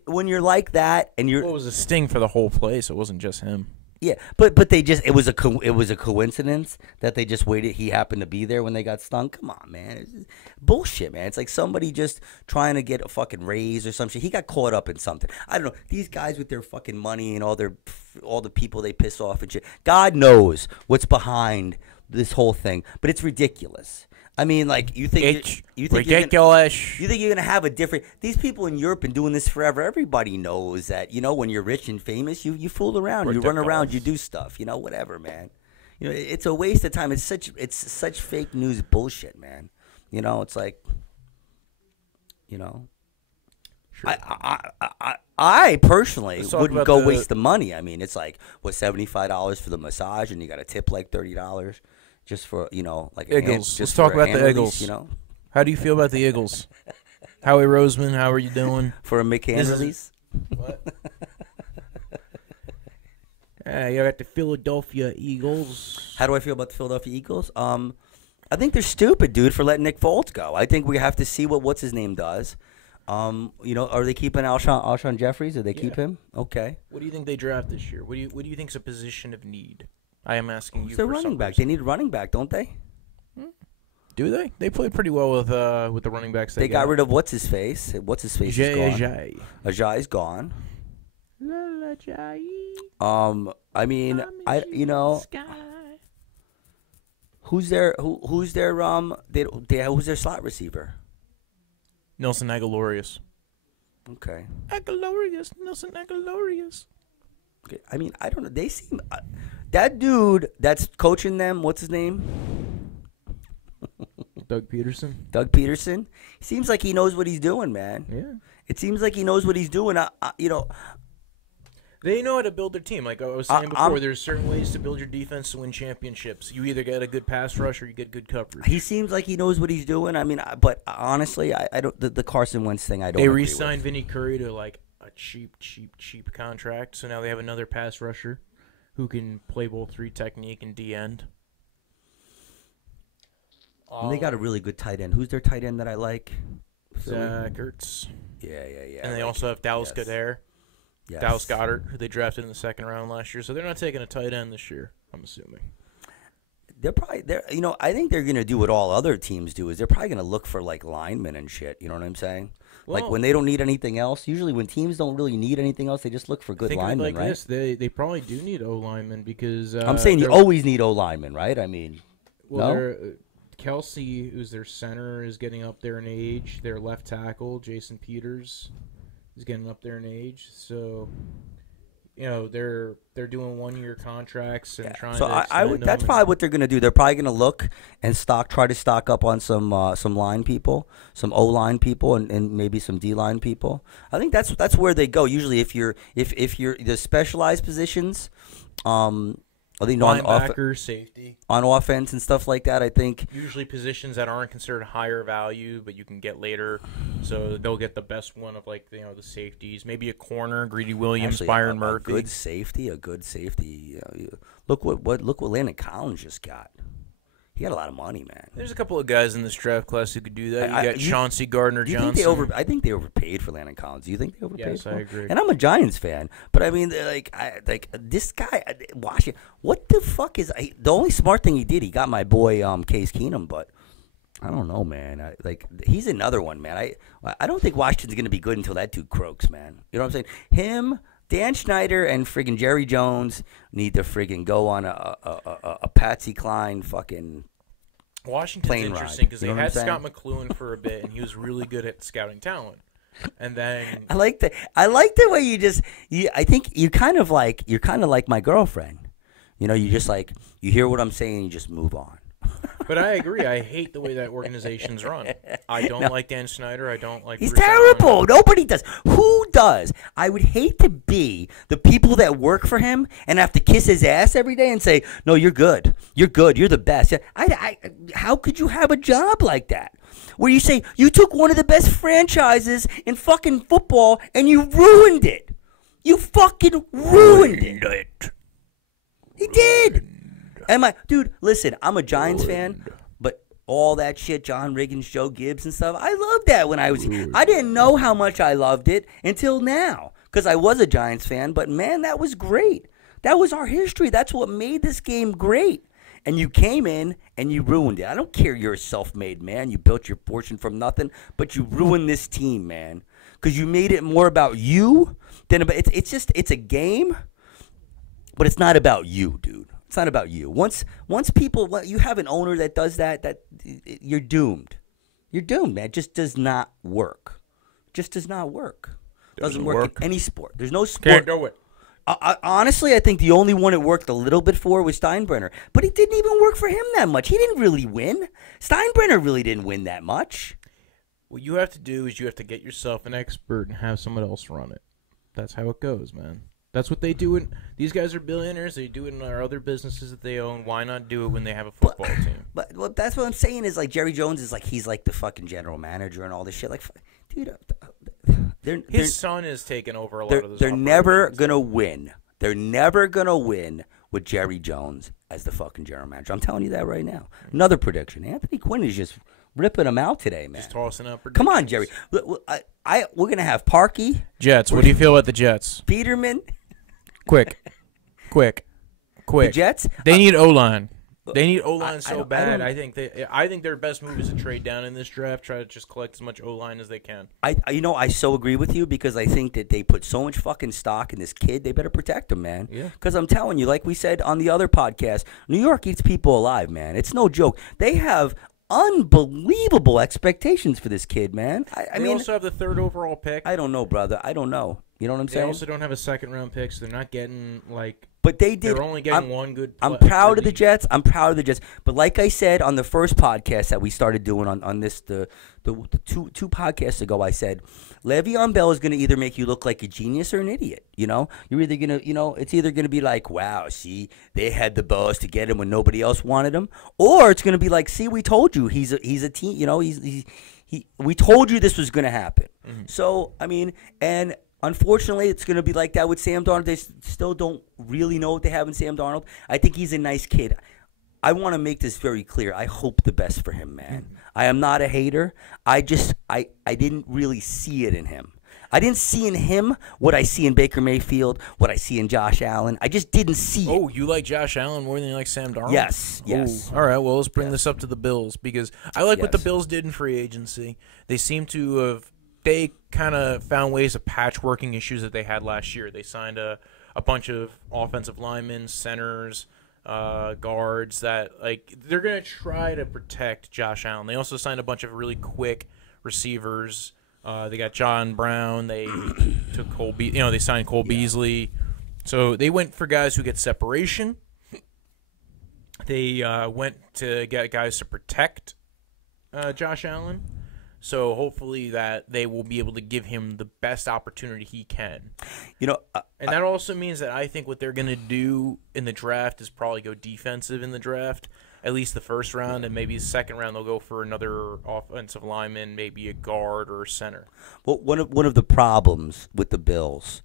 when you're like that and you're... Well, it was a sting for the whole place. It wasn't just him. Yeah, but they just it was a coincidence that they just waited. He happened to be there when they got stung. Come on, man, it's bullshit, man. It's like somebody just trying to get a fucking raise or some shit. He got caught up in something. I don't know. These guys with their fucking money and all the people they piss off and shit. God knows what's behind this whole thing, but it's ridiculous. I mean, like, you think ridiculous. You think you're gonna have a different? These people in Europe been doing this forever. Everybody knows that. When you're rich and famous, you fool around, you run around, you do stuff. Whatever, man. It's a waste of time. It's such fake news bullshit, man. It's like, Sure. I personally wouldn't go waste the money. I mean, it's like $75 for the massage, and you got to tip like $30. Just for, like Eagles. Let's talk about the Eagles. How do you feel about the Eagles? Howie Roseman, how are you doing? For a McCann release? What? You got the Philadelphia Eagles. How do I feel about the Philadelphia Eagles? I think they're stupid, dude, for letting Nick Foles go. I think we have to see what's his name does. Are they keeping Alshon Jeffries? Do they keep him? Okay. What do you think they draft this year? What do you think is a position of need? I am asking you. They're running back. They need a running back, don't they? Do they? They played pretty well with the running backs. They got rid of what's his face. What's his face is gone. Ajayi's gone. I mean, who's their who's their slot receiver? Nelson Aguilarius. Okay. Nelson Aguilarius. Okay. I mean, I don't know. They seem that dude that's coaching them. What's his name? Doug Peterson. Doug Peterson. Seems like he knows what he's doing, man. Yeah. It seems like he knows what he's doing. They know how to build their team. Like I was saying before, there's certain ways to build your defense to win championships. You either get a good pass rush or you get good coverage. He seems like he knows what he's doing. I mean, but honestly, I don't. The Carson Wentz thing, I don't. They agree re-signed with. Vinny Curry to like a cheap contract. So now they have another pass rusher who can play both 3 technique and D end. And they got a really good tight end. Who's their tight end that I like? Zach Ertz. Yeah. And they also have Dallas Goedert. Yes. Dallas Goedert, who they drafted in the 2nd round last year. So they're not taking a tight end this year, I'm assuming. I think they're going to do what all other teams do, is they're probably going to look for, like, linemen and shit. You know what I'm saying? Well, like, when they don't need anything else. Usually when teams don't really need anything else, they just look for good linemen, like right? This, they probably do need O-linemen because... I'm saying you always need O-linemen, right? I mean, no? Kelsey, who's their center, is getting up there in age. Their left tackle, Jason Peters, is getting up there in age. So, they're doing 1-year contracts and trying to extend that's probably what they're going to do. They're probably going to look and try to stock up on some line people, some O-line people, and maybe some D-line people. I think that's where they go. Usually, if you're the specialized positions, I think linebacker, safety. On offense and stuff like that, I think. Usually positions that aren't considered higher value, but you can get later. So they'll get the best one of, like, the safeties. Maybe a corner, Greedy Williams, Actually, Byron Murphy. A good safety. Look what Landon Collins just got. He got a lot of money, man. There's a couple of guys in this draft class who could do that. You got Chauncey Gardner-Johnson. I think they overpaid for Landon Collins. Do you think they overpaid for him? Yes, I agree. And I'm a Giants fan, but I mean, this guy, Washington. What the fuck is the only smart thing he did? He got my boy Case Keenum, but I don't know, man. He's another one, man. I don't think Washington's gonna be good until that dude croaks, man. You know what I'm saying? Him. Dan Schneider and friggin' Jerry Jones need to friggin' go on a Patsy Cline fucking Washington's plane interesting because ride. they You know had what I'm Scott McLuhan for a bit, and he was really good at scouting talent. And then I like the way I think you're kind of like my girlfriend. You know, you just like you hear what I'm saying, you just move on. But I agree. I hate the way that organization's run. I don't like Dan Snyder. I don't like. He's Bruce terrible. Allen. Nobody does. Who does? I would hate to be the people that work for him and have to kiss his ass every day and say, "No, you're good. You're good. You're the best." How could you have a job like that? Where you say you took one of the best franchises in fucking football and you ruined it. You fucking ruined it. He did. And dude, listen, I'm a Giants fan, but all that shit, John Riggins, Joe Gibbs and stuff, I loved that when I didn't know how much I loved it until now because I was a Giants fan, but man, that was great. That was our history. That's what made this game great. And you came in and you ruined it. I don't care you're a self-made man. You built your fortune from nothing, but you ruined this team, man, because you made it more about you than about it's a game, but it's not about you, dude. It's not about you. Once people, you have an owner that does that you're doomed. You're doomed, man. It just does not work. Just does not work. Doesn't work in any sport. There's no sport. Can't do it. Honestly, I think the only one it worked a little bit for was Steinbrenner. But it didn't even work for him that much. He didn't really win. Steinbrenner really didn't win that much. What you have to do is you have to get yourself an expert and have someone else run it. That's how it goes, man. That's what they do. These guys are billionaires. They do it in their other businesses that they own. Why not do it when they have a football team? But that's what I'm saying is like Jerry Jones is like he's like the fucking general manager and all this shit. Like, dude, his son is taking over a lot of this. They're never gonna win. They're never gonna win with Jerry Jones as the fucking general manager. I'm telling you that right now. Another prediction. Anthony Quinn is just ripping them out today, man. Just tossing up predictions. Come on, Jerry. We're gonna have Parkey. Jets. What do you feel about the Jets? Peterman. Quick. The Jets. They need O-line. They need O-line so bad. I think their best move is to trade down in this draft, try to just collect as much O-line as they can. I so agree with you because I think that they put so much fucking stock in this kid. They better protect him, man. Yeah. Because I'm telling you, like we said on the other podcast, New York eats people alive, man. It's no joke. They have unbelievable expectations for this kid, man. I mean, also have the 3rd overall pick. I don't know, brother. I don't know. You know what I'm saying? They also don't have a 2nd-round pick, so they're not getting like. But they did. They're only getting one good. I'm proud of the Jets. But like I said on the first podcast that we started doing on this the two podcasts ago, I said Le'Veon Bell is going to either make you look like a genius or an idiot. You know, you're either gonna, it's either going to be like, wow, see, they had the balls to get him when nobody else wanted him, or it's going to be like, see, we told you he's a team. You know, we told you this was going to happen. Mm-hmm. So I mean, and. Unfortunately, it's going to be like that with Sam Darnold. They still don't really know what they have in Sam Darnold. I think he's a nice kid. I want to make this very clear. I hope the best for him, man. Mm-hmm. I am not a hater. I didn't really see it in him. I didn't see in him what I see in Baker Mayfield, what I see in Josh Allen. I just didn't see it. Oh, you like Josh Allen more than you like Sam Darnold? Yes. Ooh. All right, well, let's bring this up to the Bills because I like what the Bills did in free agency. They seem to have they kind of found ways of patchworking issues that they had last year. They signed a bunch of offensive linemen, centers, guards that they're going to try to protect Josh Allen. They also signed a bunch of really quick receivers. They got John Brown. They took Cole. They signed Cole Beasley. So they went for guys who get separation. They went to get guys to protect Josh Allen. So hopefully that they will be able to give him the best opportunity he can. And that also means that I think what they're going to do in the draft is probably go defensive in the draft, at least the first round, and maybe the second round they'll go for another offensive lineman, maybe a guard or a center. Well, one of the problems with the Bills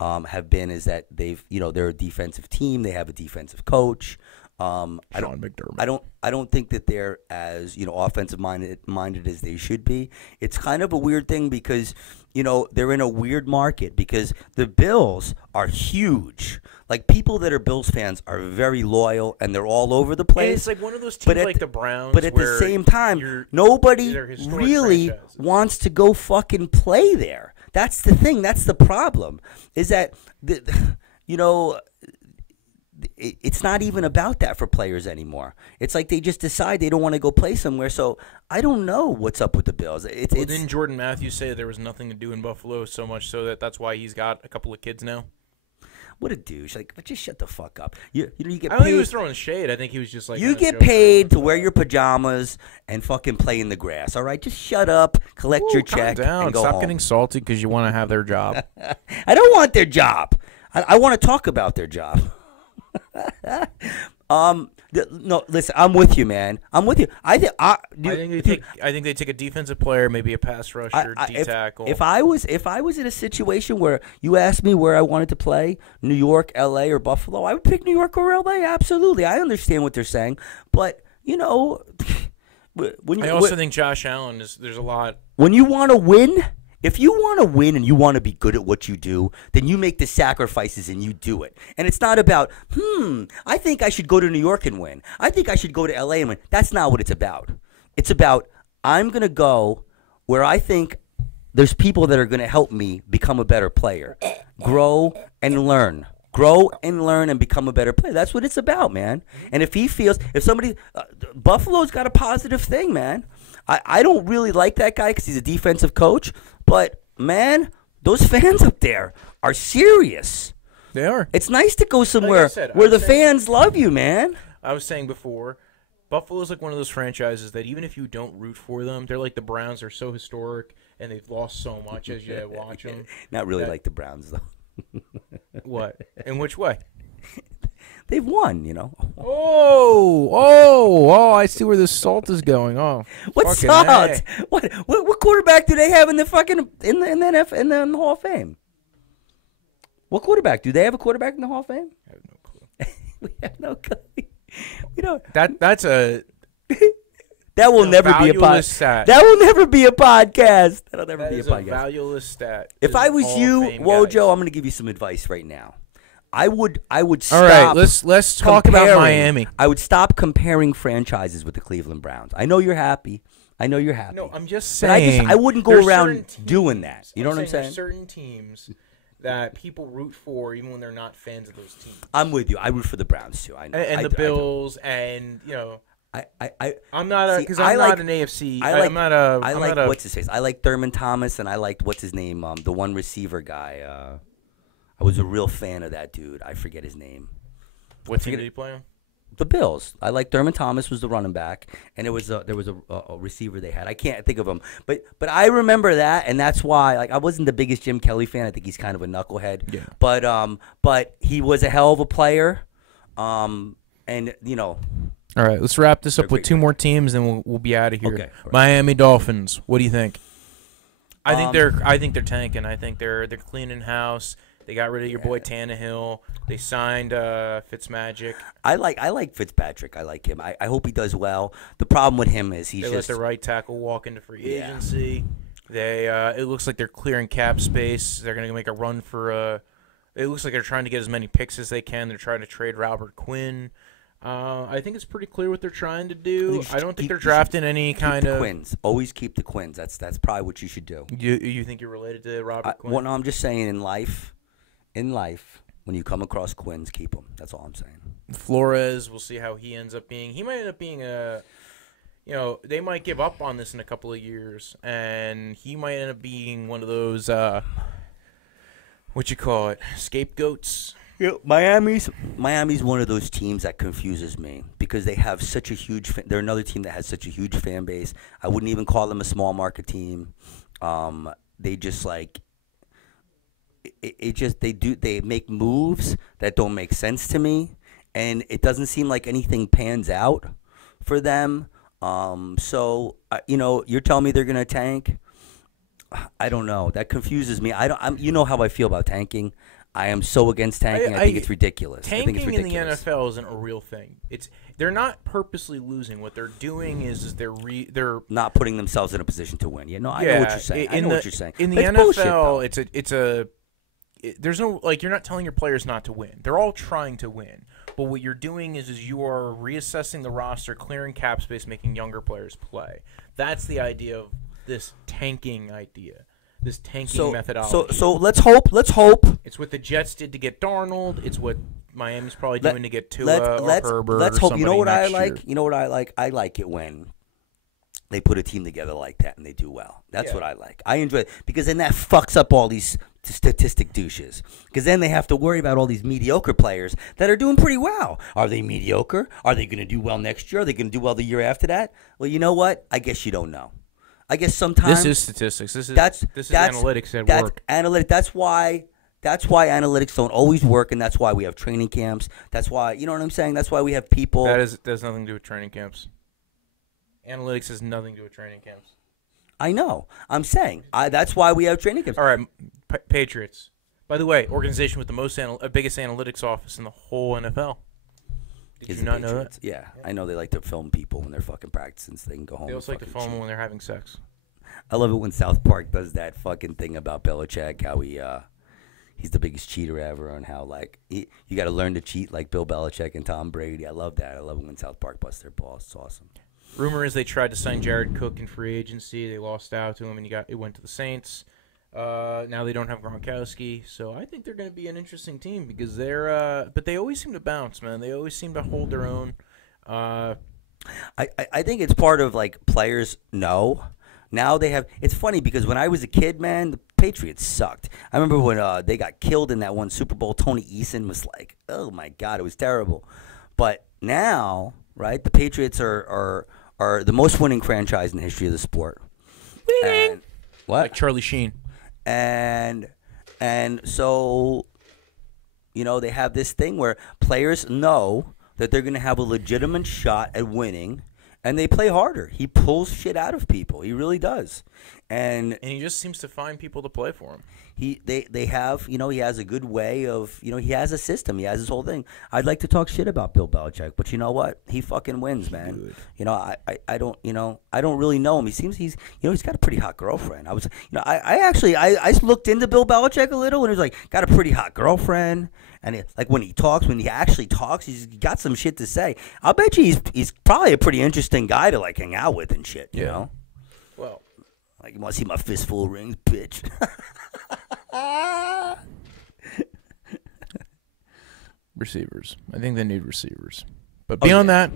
have been is that they're a defensive team. They have a defensive coach. Sean McDermott. I don't think that they're as offensive minded as they should be. It's kind of a weird thing because they're in a weird market because the Bills are huge. Like people that are Bills fans are very loyal and they're all over the place. And it's like one of those teams like the Browns. But at the same time, nobody really wants to go fucking play there. That's the thing. That's the problem. Is that it's not even about that for players anymore. It's like they just decide they don't want to go play somewhere. So I don't know what's up with the Bills. Didn't Jordan Matthews say there was nothing to do in Buffalo so much so that's why he's got a couple of kids now? What a douche! Like, just shut the fuck up. You get paid. I don't think he was throwing shade. I think he was just like, you get paid to wear your pajamas and fucking play in the grass. All right, just shut up, collect your check, down. and go Stop home. getting salty because you want to have their job. I don't want their job. I want to talk about their job. No, listen. I'm with you, man. I'm with you. I think they take a defensive player, maybe a pass rusher, D tackle. If I was in a situation where you asked me where I wanted to play, New York, L.A., or Buffalo, I would pick New York or L.A. Absolutely, I understand what they're saying, but I also think Josh Allen there's a lot. When you want to win. If you want to win and you want to be good at what you do, then you make the sacrifices and you do it. And it's not about, I think I should go to New York and win. I think I should go to L.A. and win. That's not what it's about. It's about, I'm going to go where I think there's people that are going to help me become a better player. Grow and learn. Grow and learn and become a better player. That's what it's about, man. And if Buffalo's got a positive thing, man. I don't really like that guy because he's a defensive coach. But, man, those fans up there are serious. They are. It's nice to go somewhere where the fans love you, man. I was saying before, Buffalo's like one of those franchises that even if you don't root for them, they're like the Browns. They're so historic, and they've lost so much as you watch them. Not really like the Browns, though. What? In which way? They've won, Oh! I see where this salt is going. Oh, what salt? What quarterback do they have in the fucking in the Hall of Fame? What quarterback do they have? A quarterback in the Hall of Fame? I have no clue. We have no clue. That's a. That will never be a podcast. That will never be a podcast. That'll never be a podcast. A valueless stat. If I was you, Wojo, I'm going to give you some advice right now. I would stop. All right, let's talk about Miami. I would stop comparing franchises with the Cleveland Browns. I know you're happy. No, I'm just saying. But I wouldn't go around doing that. You know what I'm saying? There's certain teams that people root for even when they're not fans of those teams. I'm with you. I root for the Browns too. I know. And the Bills, and I'm not because I'm not an AFC. I like what's his face. I like Thurman Thomas, and I liked what's his name, the one receiver guy. I was a real fan of that dude. I forget his name. What team did he play on? The Bills. I like Thurman Thomas was the running back, and there was a receiver they had. I can't think of him, but I remember that, and that's why I wasn't the biggest Jim Kelly fan. I think he's kind of a knucklehead. Yeah. But he was a hell of a player, and All right, let's wrap this up with two more teams, and we'll be out of here. Okay. Miami Dolphins. What do you think? I think they're tanking. I think they're cleaning house. They got rid of your boy Tannehill. They signed Fitzmagic. I like Fitzpatrick. I like him. I hope he does well. The problem with him is they let the right tackle walk into free agency. It looks like they're clearing cap space. They're going to make a run for it looks like they're trying to get as many picks as they can. They're trying to trade Robert Quinn. I think it's pretty clear what they're trying to do. I don't think they're drafting any kind of Quins. Always keep the Quins. That's probably what you should do. You think you're related to Robert Quinn? Well, no, I'm just saying in life, when you come across Quins, keep them. That's all I'm saying. Flores, we'll see how he ends up being. He might end up being they might give up on this in a couple of years, and he might end up being one of those, scapegoats. Miami's one of those teams that confuses me because they have such a huge. They're another team that has such a huge fan base. I wouldn't even call them a small market team. They just they make moves that don't make sense to me, and it doesn't seem like anything pans out for them. So you're telling me they're gonna tank? I don't know. That confuses me. You know how I feel about tanking. I am so against tanking. I think it's ridiculous. Tanking in the NFL isn't a real thing. They're not purposely losing. What they're doing is they're not putting themselves in a position to win. I know what you're saying. I know what you're saying. In the NFL, there's no you're not telling your players not to win. They're all trying to win. But what you're doing is you are reassessing the roster, clearing cap space, making younger players play. That's the idea of this tanking idea. this tanking methodology. So let's hope. It's what the Jets did to get Darnold. It's what Miami's probably doing to get Tua or Herbert. Let's hope. You know what I like? Year. You know what I like? I like it when they put a team together like that and they do well. That's what I like. I enjoy it because then that fucks up all these statistic douches. Because then they have to worry about all these mediocre players that are doing pretty well. Are they mediocre? Are they going to do well next year? Are they going to do well the year after that? Well, you know what? I guess you don't know. I guess sometimes this is statistics. This is analytics at work. That's why analytics don't always work, and that's why we have training camps. That's why, you know what I'm saying? That's why we have people. That has nothing to do with training camps. Analytics has nothing to do with training camps. I know. I'm saying that's why we have training camps. All right, Patriots. By the way, organization with the biggest analytics office in the whole NFL. Did you not know that? Yeah, I know they like to film people when they're fucking practicing so they can go home. They also like to film them when they're having sex. I love it when South Park does that fucking thing about Belichick, how he's the biggest cheater ever, and how you got to learn to cheat like Bill Belichick and Tom Brady. I love that. I love it when South Park busts their balls. It's awesome. Rumor is they tried to sign Jared Cook in free agency. They lost out to him, and it went to the Saints. Now they don't have Gronkowski, so I think they're going to be an interesting team because but they always seem to bounce, man. They always seem to hold their own. I think it's part of players know. Now they have. It's funny because when I was a kid, man, the Patriots sucked. I remember when they got killed in that one Super Bowl. Tony Eason was like, "Oh my God, it was terrible." But now, right, the Patriots are the most winning franchise in the history of the sport. Winning. What? Like Charlie Sheen. And so, they have this thing where players know that they're going to have a legitimate shot at winning, and they play harder. He pulls shit out of people. He really does. And he just seems to find people to play for him. They have, he has a good way of, he has a system. He has his whole thing. I'd like to talk shit about Bill Belichick, but you know what? He fucking wins, man. Good. I don't really know him. He seems he's got a pretty hot girlfriend. I looked into Bill Belichick a little, and he was got a pretty hot girlfriend. And when he actually talks, he's got some shit to say. I'll bet you he's probably a pretty interesting guy to hang out with and shit. You know. Well, you want to see my fistful of rings, bitch? Receivers. I think they need receivers. But beyond that,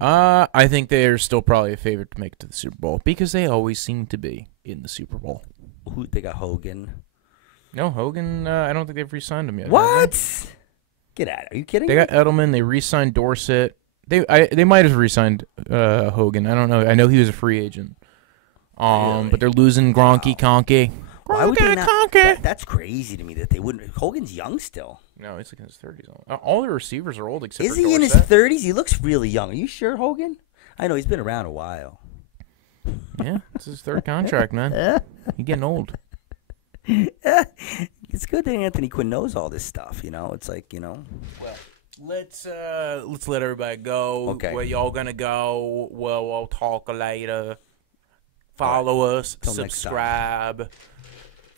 I think they are still probably a favorite to make it to the Super Bowl because they always seem to be in the Super Bowl. Who they got? Hogan. No, Hogan. I don't think they've re-signed him yet. What? Get out! Are you kidding? They got Edelman. They re-signed Dorsett. They might have re-signed Hogan. I don't know. I know he was a free agent. Really? But they're losing Gronky Conky. Why would they not? That's crazy to me that they wouldn't. Hogan's young still. No, he's in his 30s. All the receivers are old except for Is he in his 30s? He looks really young. Are you sure, Hogan? I know he's been around a while. Yeah, it's his third contract, man. He's getting old. It's good that Anthony Quinn knows all this stuff. It's Well, let's let everybody go. Okay. Where y'all gonna go? Well, we'll talk later. Follow us. Subscribe.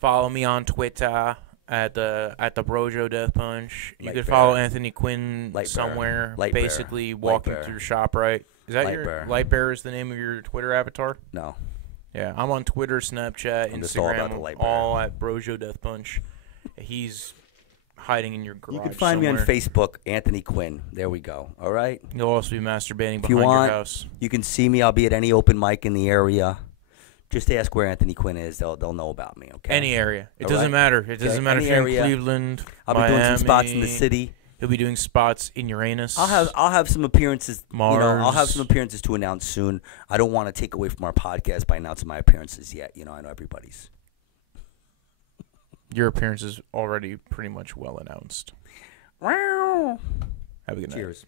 Follow me on Twitter at the Brojo Death Punch. You could follow Anthony Quinn somewhere. Basically walking through ShopRite. Is that Lightbearer is the name of your Twitter avatar? No. Yeah, I'm on Twitter, Snapchat, Instagram, all at Brojo Death Punch. He's hiding in your garage. You can find me on Facebook, Anthony Quinn. There we go. All right. You'll also be masturbating behind your house. You can see me. I'll be at any open mic in the area. Just ask where Anthony Quinn is. They'll know about me. Okay. Any area. It doesn't matter. It doesn't matter if you're in Cleveland. I'll be doing some spots in the city. He'll be doing spots in Uranus. I'll have some appearances. Mars. I'll have some appearances to announce soon. I don't want to take away from our podcast by announcing my appearances yet. I know everybody's. Your appearance is already pretty much well announced. Wow. Have a good night. Cheers.